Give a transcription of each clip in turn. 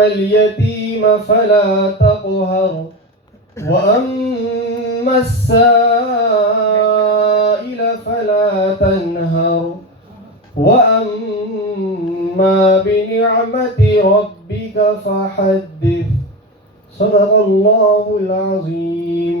اليتيم فلا تقهر وأما السائل فلا تنهر وأما بنعمة ربك فحدث صدق الله العظيم.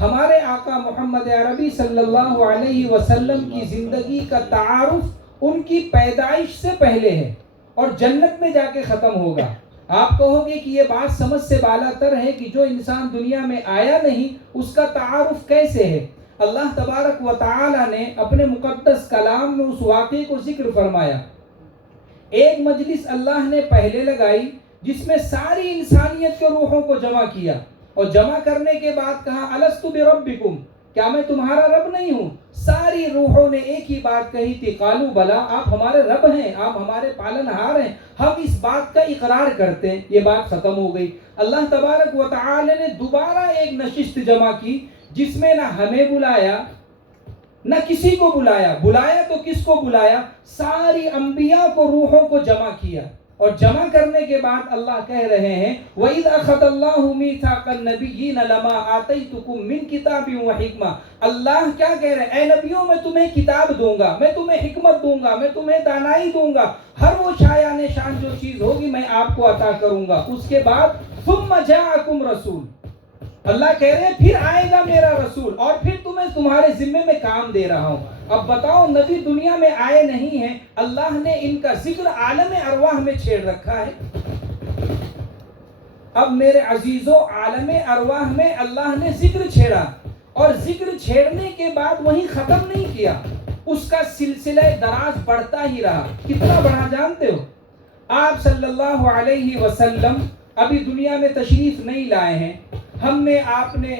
ہمارے آقا محمد عربی صلی اللہ علیہ وسلم کی زندگی کا تعارف ان کی پیدائش سے پہلے ہے اور جنت میں جا کے ختم ہوگا. آپ کہو گے کہ یہ بات سمجھ سے بالا تر ہے کہ جو انسان دنیا میں آیا نہیں اس کا تعارف کیسے ہے. اللہ تبارک و تعالی نے اپنے مقدس کلام میں اس واقعے کو ذکر فرمایا. ایک مجلس اللہ نے پہلے لگائی جس میں ساری انسانیت کے روحوں کو جمع کیا اور جمع کرنے کے بعد کہا الستو بربکم، کیا میں تمہارا رب نہیں ہوں؟ ساری روحوں نے ایک ہی بات کہی تھی، قالوا بلا، آپ ہمارے رب ہیں، آپ ہمارے پالنہار ہیں، ہم اس بات کا اقرار کرتے ہیں. یہ بات ختم ہو گئی. اللہ تبارک و تعالی نے دوبارہ ایک نشست جمع کی جس میں نہ ہمیں بلایا نہ کسی کو بلایا. بلایا تو کس کو بلایا؟ ساری انبیاء کو، روحوں کو جمع کیا. اور جمع کرنے کے بعد اللہ کہہ رہے ہیں وَإِذْ أَخَذَ اللَّهُ مِيثَاقَ النَّبِيِّينَ لَمَا آتَيْتُكُم مِّن كِتَابٍ وَحِكْمَةٍ. اللہ کیا کہہ رہے ہیں؟ اے نبیوں میں تمہیں کتاب دوں گا، میں تمہیں حکمت دوں گا، میں تمہیں دانائی دوں گا، ہر وہ شایان شان جو چیز ہوگی میں آپ کو عطا کروں گا. اس کے بعد ثُمَّ جَاءَكُمْ رَسُولٌ، اللہ کہہ رہے ہیں پھر آئے گا میرا رسول اور پھر تمہیں تمہارے ذمے میں کام دے رہا ہوں. اب بتاؤ، نبی دنیا میں آئے نہیں ہیں، اللہ نے ان کا ذکر عالم ارواح میں چھیڑ رکھا ہے. اب میرے عزیزوں، عالم ارواح میں اللہ نے ذکر چھیڑا اور ذکر چھیڑنے کے بعد وہیں ختم نہیں کیا، اس کا سلسلہ دراز بڑھتا ہی رہا. کتنا بڑھا جانتے ہو؟ آپ صلی اللہ علیہ وسلم ابھی دنیا میں تشریف نہیں لائے ہیں. ہم نے، آپ نے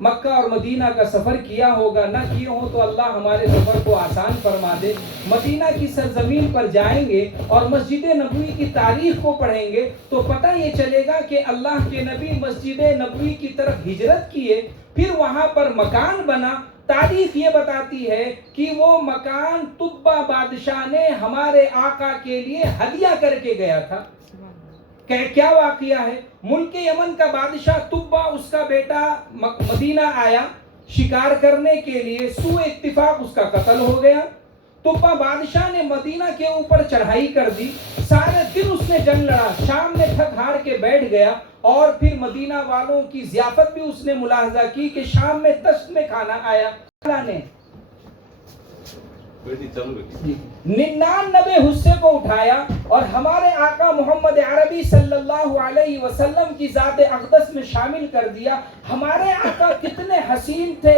مکہ اور مدینہ کا سفر کیا ہوگا، نہ کیے ہو تو اللہ ہمارے سفر کو آسان فرما دے. مدینہ کی سرزمین پر جائیں گے اور مسجد نبوی کی تاریخ کو پڑھیں گے تو پتہ یہ چلے گا کہ اللہ کے نبی مسجد نبوی کی طرف ہجرت کیے، پھر وہاں پر مکان بنا. تاریخ یہ بتاتی ہے کہ وہ مکان طبہ بادشاہ نے ہمارے آقا کے لیے ہدیہ کر کے گیا تھا. کیا واقعہ ہے؟ ملک یمن کا بادشاہ طبہ، اس کا بیٹا مدینہ آیا شکار کرنے کے لیے، سوء اتفاق اس کا قتل ہو گیا. طبہ بادشاہ نے مدینہ کے اوپر چڑھائی کر دی، سارے دن اس نے جنگ لڑا، شام میں تھک ہار کے بیٹھ گیا اور پھر مدینہ والوں کی ضیافت بھی اس نے ملاحظہ کی کہ شام میں دشت میں کھانا آیا. اللہ نے 99 حصے کو اٹھایا اور ہمارے آقا محمد عربی صلی اللہ علیہ وسلم کی ذات اقدس میں شامل کر دیا. ہمارے آقا کتنے حسین تھے،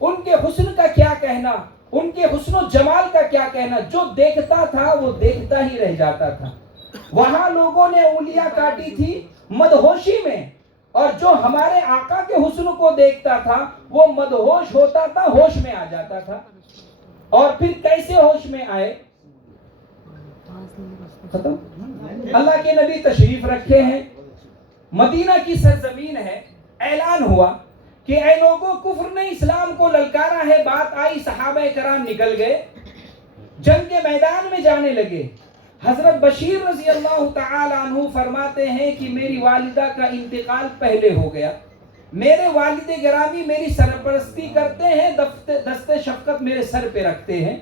ان کے حسن کا کیا کہنا، ان کے حسن و جمال کا کیا کہنا. جو دیکھتا تھا وہ دیکھتا ہی رہ جاتا تھا. وہاں لوگوں نے انگلیاں کاٹی تھی مدہوشی میں، اور جو ہمارے آقا کے حسن کو دیکھتا تھا وہ مدہوش ہوتا تھا، ہوش میں آ جاتا تھا. اور پھر کیسے ہوش میں آئے؟ ختم. اللہ کے نبی تشریف رکھے ہیں، مدینہ کی سرزمین ہے. اعلان ہوا کہ اے لوگوں، کفر نے اسلام کو للکارا ہے. بات آئی، صحابہ کرام نکل گئے، جنگ کے میدان میں جانے لگے. حضرت بشیر رضی اللہ تعالی عنہ فرماتے ہیں کہ میری والدہ کا انتقال پہلے ہو گیا. میرے والد گرامی میری سرپرستی کرتے ہیں، دست شفقت میرے سر پہ رکھتے ہیں.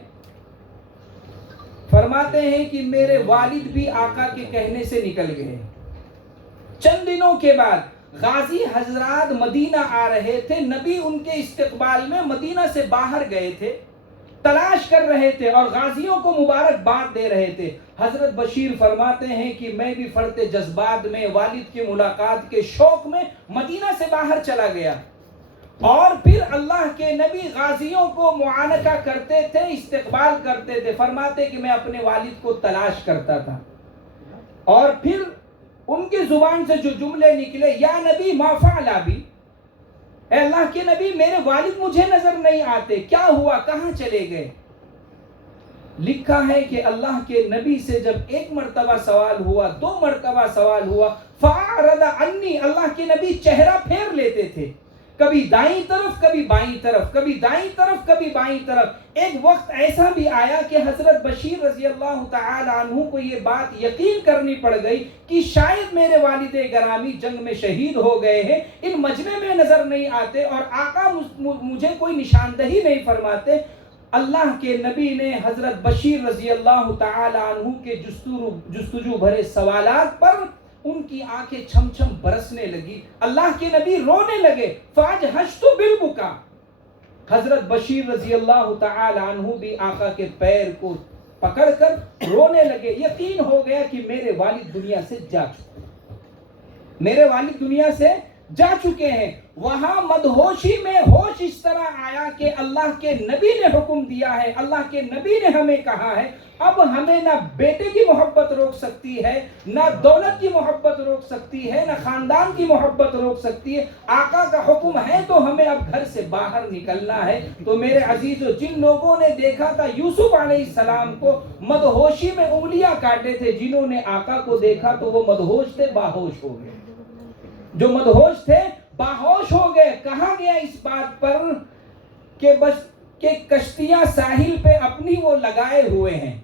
فرماتے ہیں کہ میرے والد بھی آقا کے کہنے سے نکل گئے. چند دنوں کے بعد غازی حضرات مدینہ آ رہے تھے. نبی ان کے استقبال میں مدینہ سے باہر گئے تھے، تلاش کر رہے تھے اور غازیوں کو مبارکباد دے رہے تھے. حضرت بشیر فرماتے ہیں کہ میں بھی فرط جذبات میں، والد کی ملاقات کے شوق میں مدینہ سے باہر چلا گیا. اور پھر اللہ کے نبی غازیوں کو معانقہ کرتے تھے، استقبال کرتے تھے. فرماتے کہ میں اپنے والد کو تلاش کرتا تھا اور پھر ان کی زبان سے جو جملے نکلے، یا نبی ما فعل ابی، اے اللہ کے نبی میرے والد مجھے نظر نہیں آتے، کیا ہوا، کہاں چلے گئے. لکھا ہے کہ اللہ کے نبی سے جب ایک مرتبہ سوال ہوا، 2 مرتبہ سوال ہوا، فَأَعْرَضَ عَنِّي، اللہ کے نبی چہرہ پھیر لیتے تھے، کبھی دائیں طرف کبھی بائیں طرف، کبھی دائیں طرف کبھی بائیں طرف. ایک وقت ایسا بھی آیا کہ حضرت بشیر رضی اللہ تعالی عنہ کو یہ بات یقین کرنی پڑ گئی کہ شاید میرے والد گرامی جنگ میں شہید ہو گئے ہیں، ان مجمع میں نظر نہیں آتے اور آقا مجھے کوئی نشاندہی نہیں فرماتے. اللہ کے نبی نے حضرت بشیر رضی اللہ تعالی عنہ کے جستجو بھرے سوالات پر ان کی آنکھیں چھم چھم برسنے لگی. اللہ کے نبی رونے لگے. فاجہشت بالبکا. حضرت بشیر رضی اللہ تعالی عنہ بھی آقا کے پیر کو پکڑ کر رونے لگے. یقین ہو گیا کہ میرے والد دنیا سے جا چکے ہیں. میرے والد دنیا سے جا چکے ہیں. وہاں مدہوشی میں ہوش اس طرح آیا کہ اللہ کے نبی نے حکم دیا ہے, اللہ کے نبی نے ہمیں کہا ہے, اب ہمیں نہ بیٹے کی محبت روک سکتی ہے, نہ دولت کی محبت روک سکتی ہے, نہ خاندان کی محبت روک سکتی ہے. آقا کا حکم ہے تو ہمیں اب گھر سے باہر نکلنا ہے. تو میرے عزیزو, جن لوگوں نے دیکھا تھا یوسف علیہ السلام کو مدہوشی میں انگلیاں کاٹے تھے, جنہوں نے آقا کو دیکھا تو وہ مدہوش تھے, باہوش ہو گئے. جو مدہوش تھے باہوش ہو گئے. کہا گیا اس بات پر کہ بس کہ کشتیاں ساحل پہ اپنی وہ لگائے ہوئے ہیں,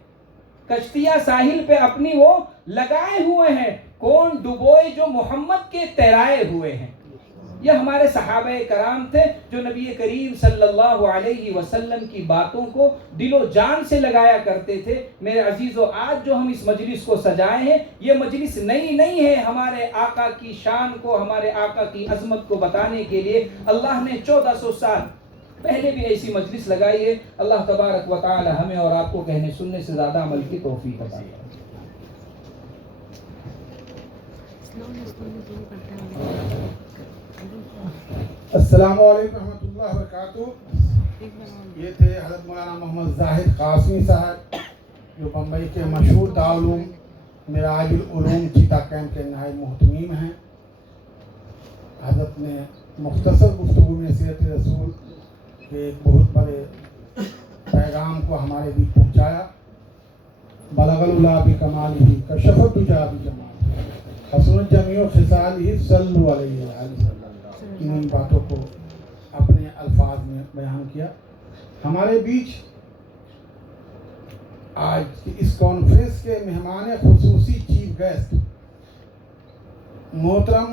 کشتیاں ساحل پہ اپنی وہ لگائے ہوئے ہیں, کون ڈبوئے جو محمد کے تیرائے ہوئے ہیں. یہ ہمارے صحابہ کرام تھے جو نبی کریم صلی اللہ علیہ وسلم کی باتوں کو دل و جان سے لگایا کرتے تھے. میرے عزیزو, آج جو ہم اس مجلس کو سجائے ہیں, یہ مجلس نئی نہیں ہے. ہمارے آقا کی شان کو, ہمارے آقا کی عظمت کو بتانے کے لیے اللہ نے 1400 سال پہلے بھی ایسی مجلس لگائی ہے. اللہ تبارک و تعالی ہمیں اور آپ کو کہنے سننے سے زیادہ عمل کی توفیق عطا فرمائے. السلام علیکم ورحمۃ اللہ وبرکاتہ. یہ تھے حضرت مولانا محمد زاہد قاسمی صاحب, جو بمبئی کے مشہور دارالعلوم معراج العلوم چیتا کیمپ کے نائب محتمیم ہیں. حضرت نے مختصر گفتگو میں سیرت رسول کے ایک بہت بڑے پیغام کو ہمارے بیچ پہنچایا. بلغ العلا بکمالہ کشف الدجا بجمالہ حسنت جمیع خصالہ صلوا علیہ وآلہ. ان باتوں کو اپنے الفاظ میں بیان کیا. ہمارے بیچ آج کی اس کانفرنس کے مہمان خصوصی چیف گیسٹ محترم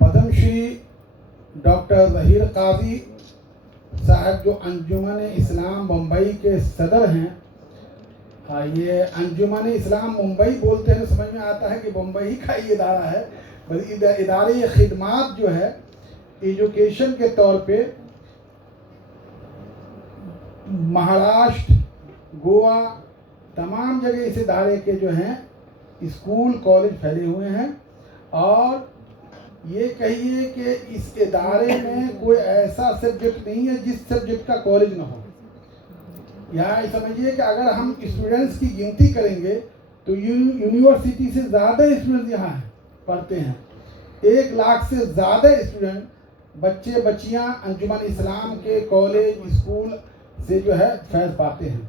پدم شری ڈاکٹر ظہیر قاضی صاحب, جو انجمن اسلام ممبئی کے صدر ہیں. یہ انجمن اسلام ممبئی بولتے ہیں, سمجھ میں آتا ہے کہ ممبئی کا یہ ادارہ ہے. ادارے خدمات جو ہے ایجوکیشن کے طور پہ مہاراشٹر, گوا, تمام جگہ اس ادارے کے جو ہیں اسکول کالج پھیلے ہوئے ہیں. اور یہ کہیے کہ اس ادارے میں کوئی ایسا سبجیکٹ نہیں ہے جس سبجیکٹ کا کالج نہ ہو. یہاں سمجھیے کہ اگر ہم اسٹوڈنٹس کی گنتی کریں گے تو یونیورسٹی سے زیادہ اسٹوڈنٹس یہاں ہیں, پڑھتے ہیں. 1 لاکھ سے زیادہ اسٹوڈنٹ, بچے بچیاں انجمن اسلام کے کالج اسکول سے جو ہے فیض پاتے ہیں.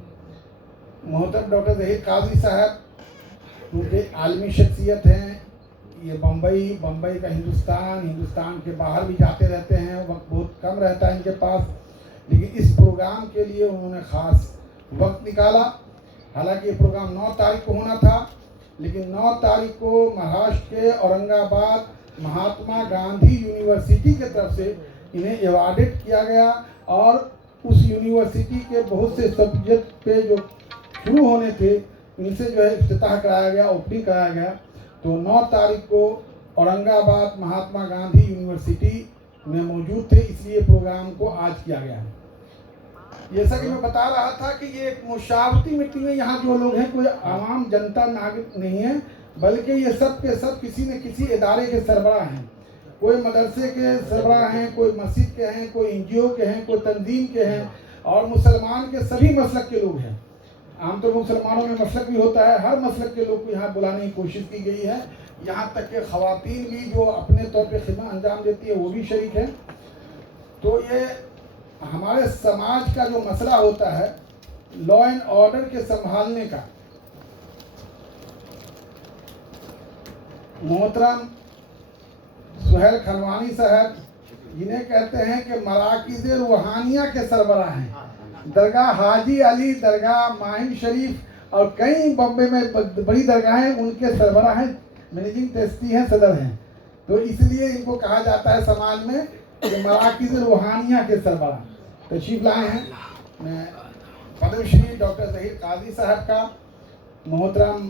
محترم ڈاکٹر ظہیر قاضی صاحب کیونکہ عالمی شخصیت ہیں, یہ بمبئی کا ہندوستان کے باہر بھی جاتے رہتے ہیں, وقت بہت کم رہتا ہے ان کے پاس, لیکن اس پروگرام کے لیے انہوں نے خاص وقت نکالا. حالانکہ یہ پروگرام 9 تاریخ کو ہونا تھا, لیکن 9 تاریخ کو مہاراشٹر کے اورنگ آباد مہاتما گاندھی یونیورسٹی کی طرف سے انہیں ایوارڈڈ کیا گیا, اور اس یونیورسٹی کے بہت سے سبجیکٹ پہ جو شروع ہونے تھے ان سے جو ہے افتتاح کرایا گیا, اوپننگ کرایا گیا. تو 9 تاریخ کو اورنگ آباد مہاتما گاندھی یونیورسٹی میں موجود تھے, اس لیے پروگرام کو آج کیا گیا ہے. جیسا کہ میں بتا رہا تھا کہ یہ ایک مشاورتی میٹنگ ہے. یہاں جو لوگ ہیں کوئی عوام جنتا ناگرک نہیں ہے, بلکہ یہ سب کے سب کسی نہ کسی ادارے کے سربراہ ہیں. کوئی مدرسے کے سربراہ ہیں, کوئی مسجد کے ہیں, کوئی NGO کے ہیں, کوئی تنظیم کے ہیں, اور مسلمان کے سبھی مسلک کے لوگ ہیں. عام طور پر مسلمانوں میں مسلک بھی ہوتا ہے, ہر مسلک کے لوگ کو یہاں بلانے کی کوشش کی گئی ہے. یہاں تک کہ خواتین بھی جو اپنے طور پہ خدمت انجام دیتی ہے وہ بھی شریک ہیں. تو یہ ہمارے سماج کا جو مسئلہ ہوتا ہے لا اینڈ آرڈر کے سنبھالنے کا, محترم سہیل کھنوانی صاحب جنہیں کہتے ہیں کہ مراکز روحانیہ کے سربراہ ہیں, درگاہ حاجی علی, درگاہ ماہم شریف اور کئی بمبے میں بڑی درگاہیں, ان کے سربراہ ہیں, مینیجنگ ٹرسٹی ہیں, صدر ہیں. تو اس لیے ان کو کہا جاتا ہے سماج میں کہ مراکز روحانیہ کے سربراہ. تشریف لائے ہیں میں پدم شری ڈاکٹر ظہیر قاضی صاحب کا, محترم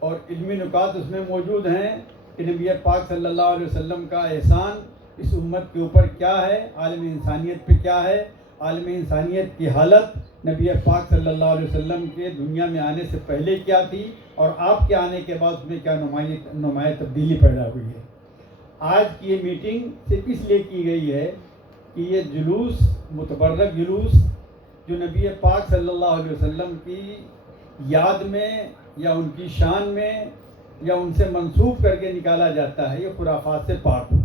اور علمی نکات اس میں موجود ہیں کہ نبی پاک صلی اللہ علیہ وسلم کا احسان اس امت کے اوپر کیا ہے، عالم انسانیت پہ کیا ہے، عالم انسانیت کی حالت نبی پاک صلی اللہ علیہ وسلم کے دنیا میں آنے سے پہلے کیا تھی، اور آپ کے آنے کے بعد اس میں کیا نمایاں تبدیلی پیدا ہوئی ہے۔ آج کی یہ میٹنگ صرف اس لیے کی گئی ہے کہ یہ جلوس، متبرک جلوس جو نبی پاک صلی اللہ علیہ وسلم کی یاد میں یا ان کی شان میں یا ان سے منسوب کر کے نکالا جاتا ہے، یہ خرافات سے پاک ہو۔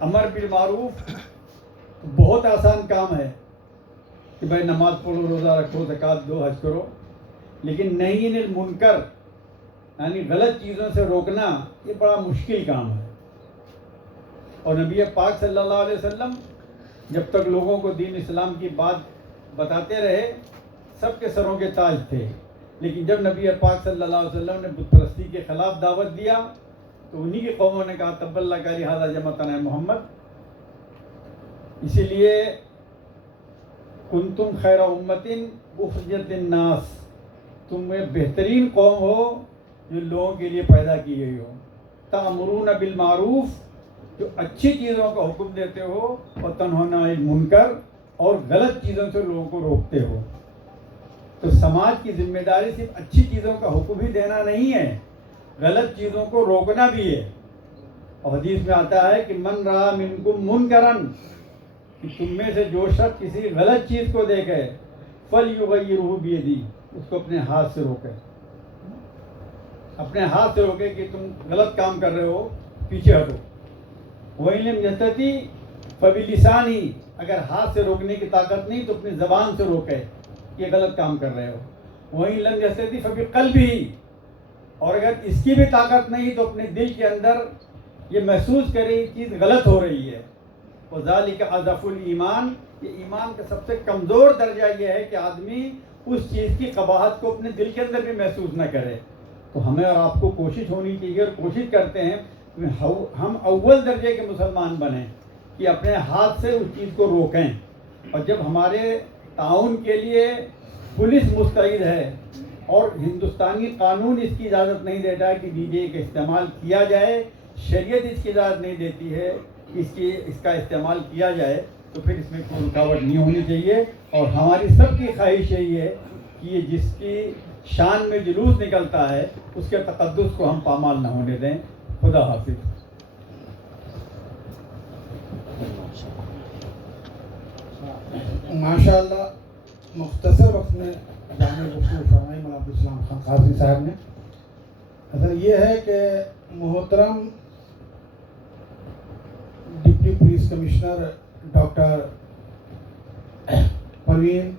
امر بالمعروف بہت آسان کام ہے کہ بھائی نماز پڑھو، روزہ رکھو، زکوٰۃ دو، حج کرو، لیکن نہیں المنکر یعنی غلط چیزوں سے روکنا یہ بڑا مشکل کام ہے۔ اور نبی پاک صلی اللہ علیہ وسلم جب تک لوگوں کو دین اسلام کی بات بتاتے رہے سب کے سروں کے تاج تھے، لیکن جب نبی پاک صلی اللہ علیہ وسلم نے بت پرستی کے خلاف دعوت دیا تو انہی کی قوموں نے کہا تب اللہ کا لہٰذا جمعتنا محمد۔ اسی لیے کنتم خیر امت اخرجت الناس، تم ایک بہترین قوم ہو جو لوگوں کے لیے پیدا کی گئی ہو۔ تأمرون بالمعروف، جو اچھی چیزوں کا حکم دیتے ہو، اور تنہون عن المنکر، اور غلط چیزوں سے لوگوں کو روکتے ہو۔ تو سماج کی ذمہ داری صرف اچھی چیزوں کا حکم ہی دینا نہیں ہے، غلط چیزوں کو روکنا بھی ہے۔ اور حدیث میں آتا ہے کہ من رأى منکم منکرا، کہ تم میں سے جو شخص کسی غلط چیز کو دیکھے فلیغیرہ بیدی، اس کو اپنے ہاتھ سے روکے، اپنے ہاتھ سے روکے کہ تم غلط کام کر رہے ہو، پیچھے ہٹو۔ وَإِن لَمْ يَسْتَطِعْ فَبِلِسَانِهِ، اگر ہاتھ سے روکنے کی طاقت نہیں تو اپنی زبان سے روکے کہ غلط کام کر رہے ہو۔ وَإِن لَمْ يَسْتَطِعْ فَبِقَلْبِهِ، اور اگر اس کی بھی طاقت نہیں تو اپنے دل کے اندر یہ محسوس کرے یہ چیز غلط ہو رہی ہے۔ وَذَلِكَ أَضْعَفُ الْإِيمَانِ، یہ ایمان کا سب سے کمزور درجہ یہ ہے کہ آدمی اس چیز کی قباحت کو اپنے دل کے اندر بھی محسوس نہ کرے۔ تو ہمیں اور آپ کو کوشش ہونی چاہیے، اور کوشش کرتے ہیں کہ ہم اول درجے کے مسلمان بنیں کہ اپنے ہاتھ سے اس چیز کو روکیں۔ اور جب ہمارے تعاون کے لیے پولیس مستعد ہے اور ہندوستانی قانون اس کی اجازت نہیں دیتا ہے کہ ڈی جے کا استعمال کیا جائے، شریعت اس کی اجازت نہیں دیتی ہے کہ اس کا استعمال کیا جائے، تو پھر اس میں کوئی رکاوٹ نہیں ہونی چاہیے۔ اور ہماری سب کی خواہش یہی ہے کہ یہ جس کی شان میں جلوس نکلتا ہے اس کے تقدس کو ہم پامال نہ ہونے دیں۔ خدا حافظ۔ ماشاء اللہ مختصر وقت میں جامع گفتگو فرمائی مولانا عبدالسلام خان قاضی صاحب نے۔ اصل یہ ہے کہ محترم deputy police commissioner doctor Parveen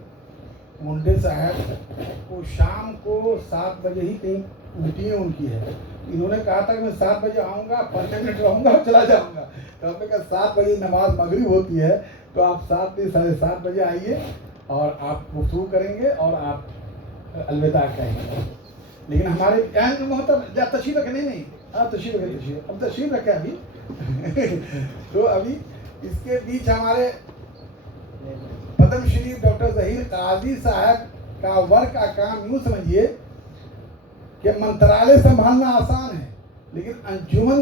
Munde صاحب کو شام کو 7 بجے ہی کہیں میٹنگ ان کی ہے۔ انہوں نے کہا تھا کہ میں 7 بجے آؤں گا، 15 منٹ رہوں گا اور چلا جاؤں گا۔ تو ہم نے کہا 7 بجے نماز مغرب ہوتی ہے تو آپ 7 سے 7:30 بجے آئیے اور آپ گفتگو کریں گے اور آپ الوداع کہیں گے۔ لیکن ہمارے محترم تشریف رکھے نہیں آپ تشریف رکھیں، اب تشریف رکھے ابھی تو ابھی اس کے بیچ ہمارے پدم شری ڈاکٹر ظہیر قاضی صاحب کا ورک کا کام یوں سمجھیے کہ منترالے سنبھالنا آسان ہے لیکن انجمن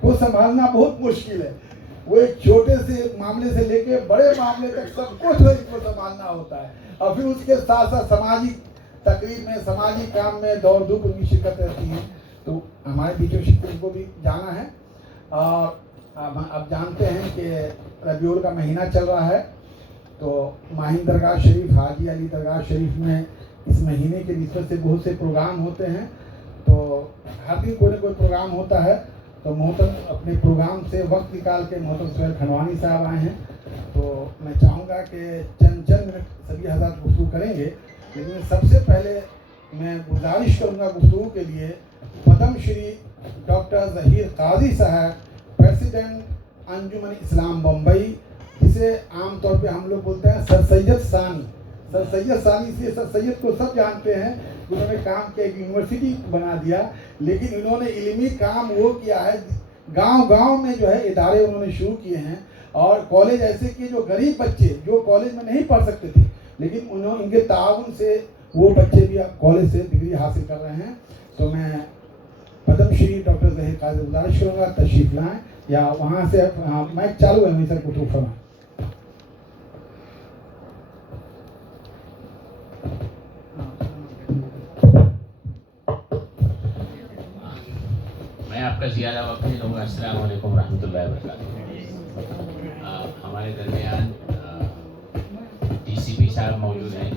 کو سنبھالنا بہت مشکل ہے۔ وہ ایک چھوٹے سے معاملے سے لے کے بڑے معاملے تک سب کچھ اس کو سنبھالنا ہوتا ہے، اور پھر اس کے ساتھ ساتھ سماجی تقریب میں، سماجی کام میں دوڑ دھوپ ان کی شرکت رہتی ہے۔ تو ہمارے بیچوں شکل کو بھی جانا ہے۔ اور اب جانتے ہیں کہ ربیع الاول کا مہینہ چل رہا ہے، تو ماہم درگاہ شریف، حاجی علی درگاہ شریف میں اس مہینے کے نسبت سے بہت سے پروگرام ہوتے ہیں۔ تو ہر دن کوئی نہ کوئی پروگرام ہوتا ہے، تو محترم اپنے پروگرام سے وقت نکال کے محترم سہیل کھنڈوانی صاحب آئے ہیں، تو میں چاہوں گا کہ چند منٹ سبھی حضرات گفتگو کریں گے، لیکن سب سے پہلے میں گزارش کروں گا گفتگو کے لیے پدم شری ڈاکٹر ظہیر قاضی صاحب، پریزیڈنٹ انجمن اسلام بمبئی، جسے عام طور پہ ہم لوگ بولتے ہیں سر سید ثانی۔ سر سید ثانی سے سر سید کو سب جانتے ہیں، انہوں نے کام کیا، ایک یونیورسٹی بنا دیا، لیکن انہوں نے علمی کام وہ کیا ہے، گاؤں گاؤں میں جو ہے ادارے انہوں نے شروع کیے ہیں، اور کالج ایسے کیے جو غریب بچے جو کالج میں نہیں پڑھ سکتے تھے، لیکن انہوں ان کے تعاون سے وہ بچے بھی اب کالج سے ڈگری حاصل کر رہے ہیں. تو میں پدم شری ڈاکٹر ظہیر قاضی گزارش کروں گا تشریف لائیں, یا وہاں سے مائک چالو ہے سر کو تو فرمائیں. میں آپ کا زیادہ وقت نہیں لوں گا. السلام علیکم ورحمۃ اللہ وبرکاتہ. ہمارے درمیان ڈی سی پی صاحب موجود ہیں.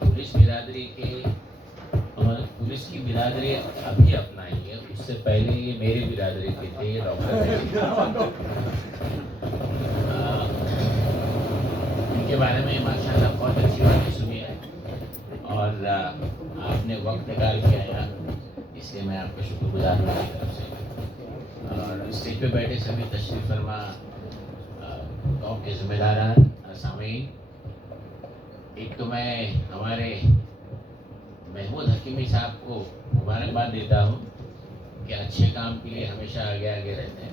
پولیس برادری کے پولیس کی برادری ابھی اپنائی ہے, اس سے پہلے یہ میری برادری کے تھے. یہ ڈاکٹر ان کے بارے میں ماشاء اللہ بہت اچھی باتیں سنی ہے, اور آپ نے وقت نکال کے آیا, اس لیے میں آپ کا شکر گزار ہوں میری طرف سے. اور اسٹیج پہ بیٹھے سبھی تشریف فرما قوم کے ذمہ داران سامعین, ایک تو میں ہمارے محمود حکیمی صاحب کو مبارکباد دیتا ہوں کہ اچھے کام کے لیے ہمیشہ آگے آگے رہتے ہیں.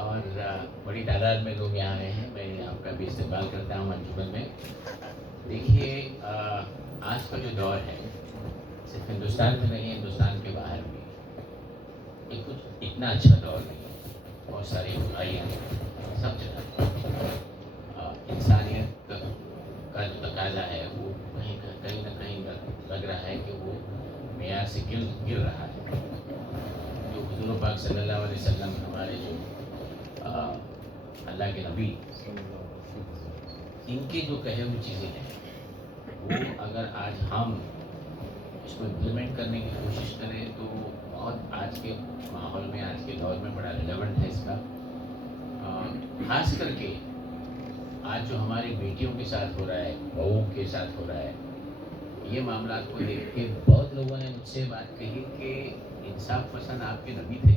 اور بڑی تعداد میں لوگ یہاں آئے ہیں. میں آپ کا بھی استقبال کرتا ہوں انجمن میں. دیکھیے آج کا جو دور ہے صرف ہندوستان میں نہیں, ہندوستان کے باہر بھی یہ کچھ اتنا اچھا دور نہیں ہے. بہت ساری برائیاں سب جگہ. انسانیت کا جو تقاضا ہے وہ کہیں نہ کہیں لگ رہا ہے کہ وہ معیار سے گر رہا ہے. جو حضور پاک صلی اللہ علیہ وسلم ہمارے جو اللہ کے نبی, ان کی جو کہے ہوئی چیزیں ہیں وہ اگر آج ہم اس کو امپلیمنٹ کرنے کی کوشش کریں تو بہت آج کے ماحول میں, آج کے دور میں بڑا ریلیونٹ ہے اس کا. خاص کر کے آج جو ہماری بیٹیوں کے ساتھ ہو رہا ہے, بہوؤں کے ساتھ ہو رہا ہے, یہ معاملات کو دیکھ کے بہت لوگوں نے مجھ سے بات کہی کہ انصاف پسند آپ کے نبی تھے.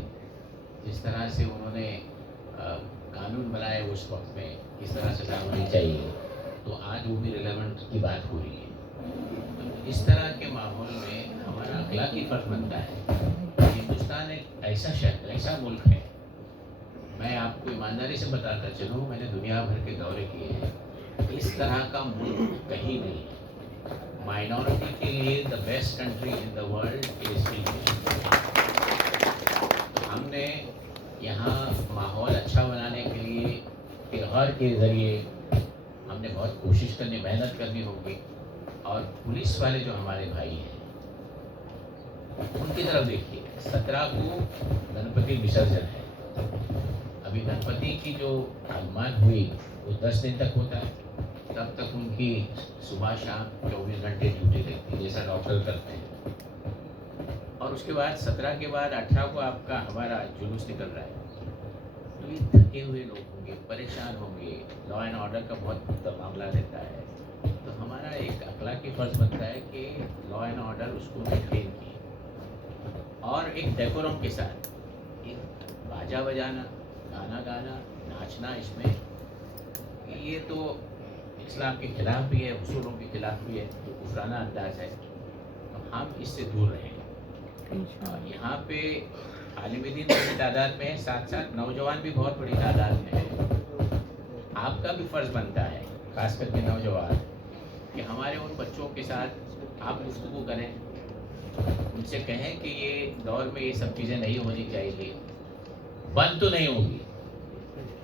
جس طرح سے انہوں نے قانون بنائے اس وقت میں کس طرح سزا ہونی چاہیے, تو آج وہ بھی ریلیونٹ کی بات ہو رہی ہے. تو اس طرح کے ماحول میں ہمارا اخلاقی فرض بنتا ہے. ہندوستان ایک ایسا شہر, ایسا ملک ہے, میں آپ کو ایمانداری سے بتاتا چلوں, میں نے دنیا بھر کے دورے کیے ہیں, اس طرح کا ملک کہیں نہیں ہے. مائنورٹی کے لیے the best country in the world is India. ہم نے یہاں ماحول اچھا بنانے کے لیے تہوار کے ذریعے ہم نے بہت کوشش کرنی, محنت کرنی ہوگی. اور پولیس والے جو ہمارے بھائی ہیں ان کی طرف دیکھیے. 17 کو گنپتی وسرجن ہے. ابھی گنپتی کی جو علامات ہوئی وہ 10 دن تک ہوتا ہے. تب تک ان کی صبح شام 24 گھنٹے ڈیوٹی رہتی ہے جیسا ڈاکٹر کرتے ہیں. اور اس کے بعد 17 کے بعد 18 کو آپ کا ہمارا جلوس نکل رہا ہے. تو یہ تھکے ہوئے لوگ ہوں گے, پریشان ہوں گے, لا اینڈ آرڈر کا بہت معاملہ رہتا ہے. تو ہمارا ایک اخلاقی فرض بنتا ہے کہ لا اینڈ آرڈر اس کو مینٹین کی, اور ایک ڈیکورم کے ساتھ ایک باجا بجانا, گانا گانا, ناچنا, اس میں یہ تو اسلام کے خلاف بھی ہے, اصولوں کے خلاف بھی ہے, جو کفرانہ انداز ہے. تو ہم اس سے دور رہیں. یہاں پہ عالم دین بڑی تعداد میں ہے, ساتھ ساتھ نوجوان بھی بہت بڑی تعداد میں ہے. آپ کا بھی فرض بنتا ہے, خاص کر کے نوجوان, کہ ہمارے ان بچوں کے ساتھ آپ گفتگو کریں, ان سے کہیں کہ یہ دور میں یہ سب چیزیں نہیں ہونی چاہیے. بند تو نہیں ہوگی,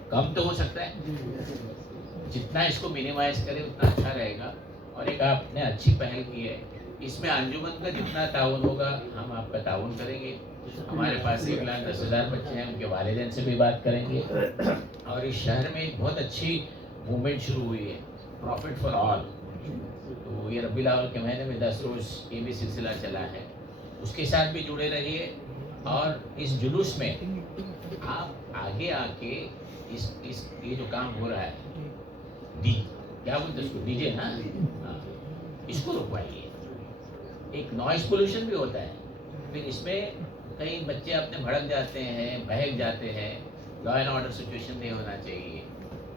کم تو ہو سکتا ہے. جتنا اس کو منیمائز کرے اتنا اچھا رہے گا. اور ایک آپ نے اچھی پہل کی ہے, اس میں انجمن کا جتنا تعاون ہوگا ہم آپ کا تعاون کریں گے. ہمارے پاس 1,10,000 بچے ہیں, ان کے والدین سے بھی بات کریں گے. اور اس شہر میں ایک بہت اچھی موومنٹ شروع ہوئی ہے, پروفٹ فار آل. تو یہ ربیع الاول کے مہینے میں 10 روز یہ بھی سلسلہ چلا ہے, اس کے ساتھ بھی جڑے رہیے. اور اس جلوس میں آپ آگے آ کے اس یہ جو کام ہو رہا ہے, کیا بولتے اس کو, ڈی جے نا, اس کو رکوائیے. ایک نوائز پولوشن بھی ہوتا ہے, پھر اس میں کئی بچے اپنے بھڑک جاتے ہیں, بہک جاتے ہیں. لا اینڈ آرڈر سچویشن نہیں ہونا چاہیے.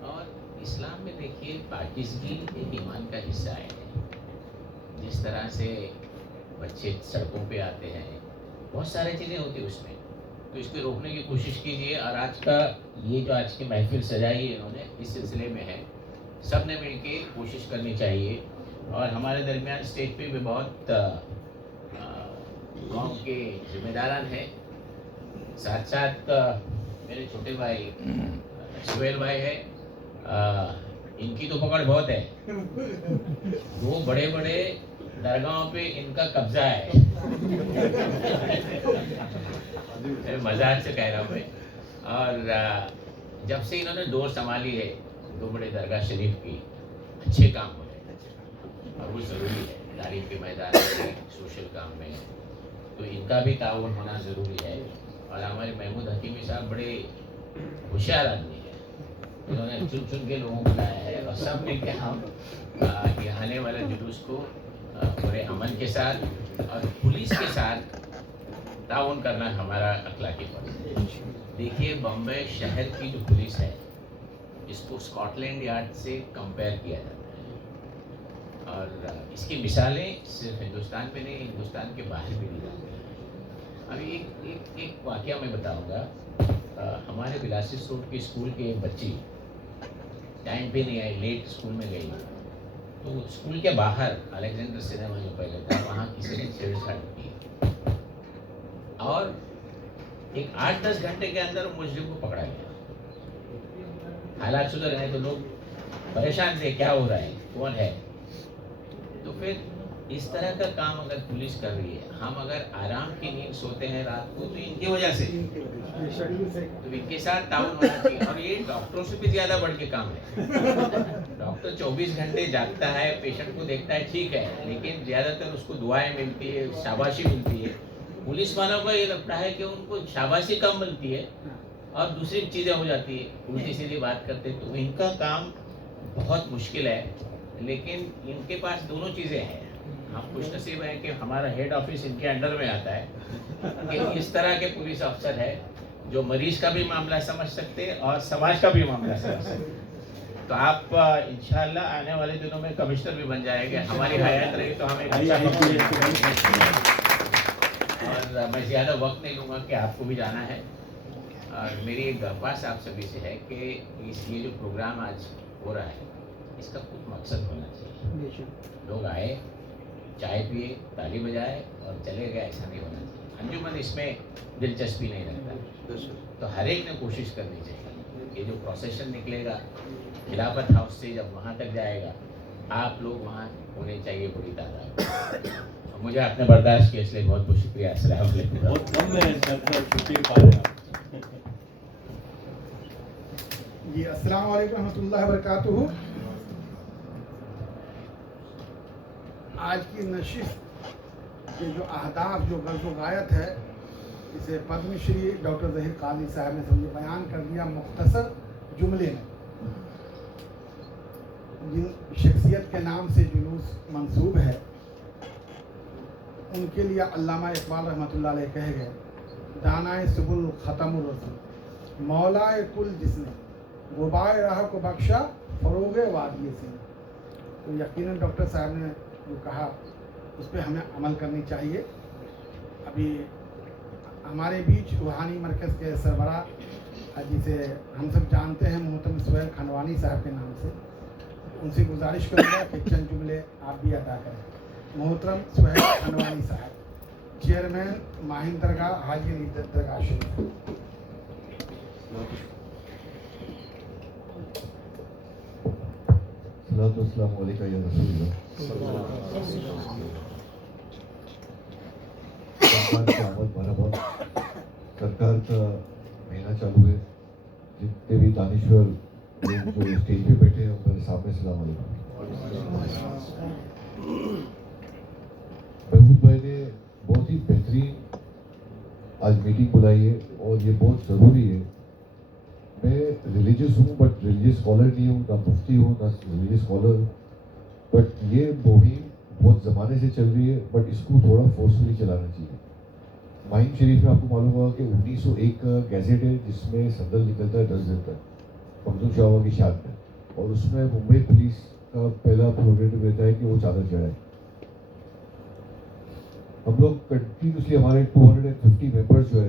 اور اسلام میں دیکھیے پاکیزگی ایک ایمان کا حصہ ہے. جس طرح سے بچے سڑکوں پہ آتے ہیں, بہت ساری چیزیں ہوتی ہیں اس میں, تو اس کو روکنے کی کوشش کیجیے. اور آج کا یہ جو آج کی محفل سجائی ہے انہوں نے اس سلسلے میں ہے, سب نے مل کے کوشش کرنی چاہیے. اور ہمارے درمیان اسٹیج پہ بھی بہت قوم کے ذمہ داران ہیں, ساتھ ساتھ میرے چھوٹے بھائی سہیل بھائی ہے, ان کی تو پکڑ بہت ہے, وہ بڑے بڑے درگاہوں پہ ان کا قبضہ ہے. مزاق سے کہہ رہا ہوں میں. اور جب سے انہوں نے ڈور سنبھالی ہے دو بڑے درگاہ شریف کی, اچھے کام ہو رہے ہیں اور وہ ضروری ہے تعلیم کے میدان میں, سوشل کام میں, تو ان کا بھی تعاون ہونا ضروری ہے. اور ہمارے محمود حکیمی صاحب بڑے ہوشیار آدمی ہیں, انہوں نے چن چن کے لوگوں کو لایا ہے اور سب مل کے ہم یہ آنے والے جلوس کو پورے امن کے ساتھ اور پولیس کے ساتھ تعاون کرنا ہمارا اخلاقی فرض ہے. دیکھیے بمبئی شہر کی جو پولیس ہے اس کو اسکاٹ لینڈ یارڈ سے کمپیئر کیا جاتا ہے, اور اس کی مثالیں صرف ہندوستان میں نہیں ہندوستان کے باہر بھی دی جاتی ہیں. ابھی ایک واقعہ میں بتاؤں گا. ہمارے بلاسس روڈ کی اسکول کی ایک بچی ٹائم پہ نہیں آئی, لیٹ اسکول میں گئی, تو اسکول کے باہر الیگزینڈر سنیما جو پہلے تھا وہاں کسی نے چھیڑ چھاڑ کی اور ایک 8-10 گھنٹے کے اندر مجرم کو پکڑا گیا. حالات سدھر گئے تو لوگ پریشان تھے کیا ہو رہا ہے, کون ہے. تو پھر اس طرح کا کام اگر پولیس کر رہی ہے, ہم اگر آرام کی نیند سوتے ہیں رات کو تو ان کی وجہ سے, تو ان کے ساتھ تعاون ہونا چاہیے. اور یہ ڈاکٹروں سے بھی زیادہ بڑھ کے کام ہے. ڈاکٹر 24 گھنٹے جاگتا ہے, پیشنٹ کو دیکھتا ہے, ٹھیک ہے, لیکن زیادہ تر اس کو دعائیں ملتی ہے, شاباشی ملتی ہے. پولیس والوں کو یہ لگتا ہے کہ ان کو شاباشی کم ملتی ہے اور دوسری چیزیں ہو جاتی ہے, الٹی سیدھی بات کرتے. تو ان کا کام بہت مشکل ہے, لیکن ان کے پاس دونوں چیزیں ہیں. ہم خوش نصیب ہیں کہ ہمارا ہیڈ آفس ان کے انڈر میں آتا ہے, کہ اس طرح کے پولیس افسر ہے جو مریض کا بھی معاملہ سمجھ سکتے اور سماج کا بھی معاملہ سمجھ سکتے. تو آپ انشاءاللہ آنے والے دنوں میں کمشنر بھی بن جائیں گے, ہماری حیات رہی تو ہمیں اور میں زیادہ وقت نہیں لوں گا کہ آپ کو بھی جانا ہے. اور میری ایک درخواست آپ سبھی سے ہے کہ یہ جو پروگرام آج ہو رہا ہے اس کا کچھ مقصد ہونا چاہیے. لوگ آئے, چائے پیے, تالی بجائے اور چلے گئے, ایسا نہیں ہونا چاہیے. انجمن اس میں دلچسپی نہیں رکھتا, تو ہر ایک نے کوشش کرنی چاہیے. یہ جو پروسیشن نکلے گا خلافت ہاؤس سے جب وہاں تک جائے گا, آپ لوگ وہاں ہونے چاہیے بڑی تعداد. مجھے آپ نے برداشت کیا اس لیے بہت بہت شکریہ. السلام علیکم. جی السلام علیکم ورحمۃ اللہ وبرکاتہ. آج کی نشست کے جو اہداف, جو غرض و غایت ہے, اسے پدم شری ڈاکٹر ظہیر قاضی صاحب نے سمجھے بیان کر دیا مختصر جملے میں. جن شخصیت کے نام سے جلوس منسوب ہے ان کے لیے علامہ اقبال رحمۃ اللہ علیہ کہہ گئے, دانائے سبل ختم الرسول, مولائے کل جس نے غبائے راہ کو بخشا فروغ وادی سے. تو یقیناً ڈاکٹر صاحب نے جو کہا اس پہ ہمیں عمل کرنی چاہیے. ابھی ہمارے بیچ روحانی مرکز کے سربراہ جسے ہم سب جانتے ہیں محترم سہیل کھنوانی صاحب کے نام سے, ان سے گزارش کروں گا کہ چند جملے آپ بھی ادا کریں. محترم سہیل کھنوانی صاحب, چیئرمین ماہم درگاہ حاجی علی درگاہ شریف. السلام علیکم یا رسول اللہ. سرکار کا آمد مرحبا. سرکار کا مہینہ چالو ہے. جتنے بھی دانشور لوگ جو اسٹیج پہ بیٹھے ہیں ان پر سامنے السلام علیکم. محمود بھائی نے بہت ہی بہترین آج میٹنگ بلائی ہے اور یہ بہت ضروری ہے. میں ریلیجیس ہوں بٹ ریلیجیس اسکالر نہیں ہوں, نہ مفتی ہوں نہ ریلیجیس اسکالر, بٹ یہ مہم بہت زمانے سے چل رہی ہے بٹ اس کو تھوڑا فورسفلی چلانا چاہیے. ماہم شریف میں آپ کو معلوم ہوگا کہ 1901 کا گیزٹ ہے جس میں صدر نکلتا ہے 10 دن تک مخدوم شاہوں کی شان میں, اور اس میں ممبئی پولیس کا پہلا پروگریٹو رہتا ہے کہ وہ چادر چڑھائے. ہم لوگ کنٹینیوسلی ہمارے 250 ممبرس جو ہے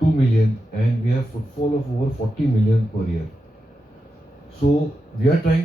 2 million and we have footfall of over 40 million per year. So we are trying,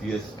CST,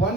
1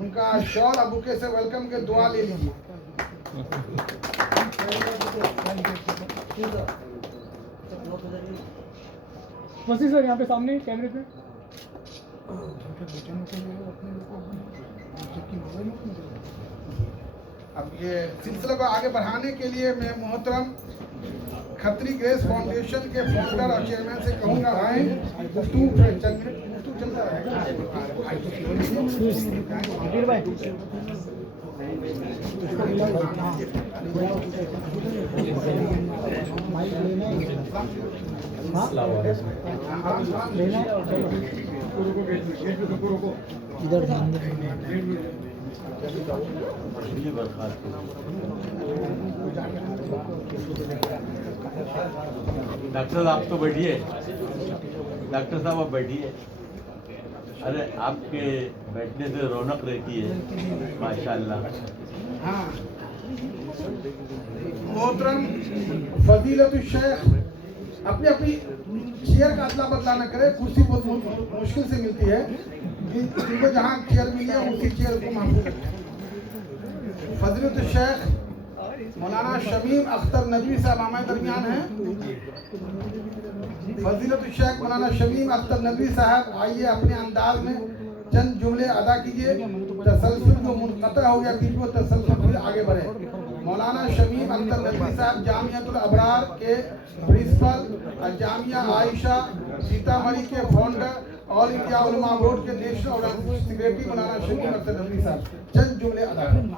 ان کا شال اور بکے سے ویلکم کے دعا لے لیجیے. وسیع سر یہاں پہ سامنے کیمرے پہ. اب یہ سلسلے کو آگے بڑھانے کے لیے میں محترم کھتری گریس فاؤنڈیشن کے فاؤنڈر اور چیئرمین سے کہوں گا آئیں گفتگو چلتا رہے گا. ادھر دھیان ڈاکٹر صاحب تو بیٹھیے. ڈاکٹر صاحب آپ بیٹھیے. ارے آپ کے بیٹھنے سے رونق رہتی ہے ماشاء اللہ. ہاں محترم فضیلت الشیخ اپنی اپنی چیئر کا ادلا بدلا نہ کرے. کرسی بہت مشکل سے ملتی ہے. جن کو جہاں چیئر ملی ہے اسی چیئر کو محفوظ رکھیں. فضیلت الشیخ مولانا شمیم اختر ندوی صاحب ہمارے درمیان ہیں. فضیلت الشیخ مولانا شمیم اختر ندوی صاحب آئیے اپنے انداز میں چند جملے ادا کیجیے. تسلسل جو منقطع ہو گیا کیونکہ وہ تسلسل پھر آگے بڑھے. مولانا شمیم اختر ندوی صاحب جامعۃ الابرار کے پرنسپل، جامعہ عائشہ سیتامڑھی کے فاؤنڈر، آل انڈیا علماء بورڈ کے نیشنل آرگنائزیشن سیکریٹری مولانا شمیم اختر ندوی صاحب چند جملے ادا کریں.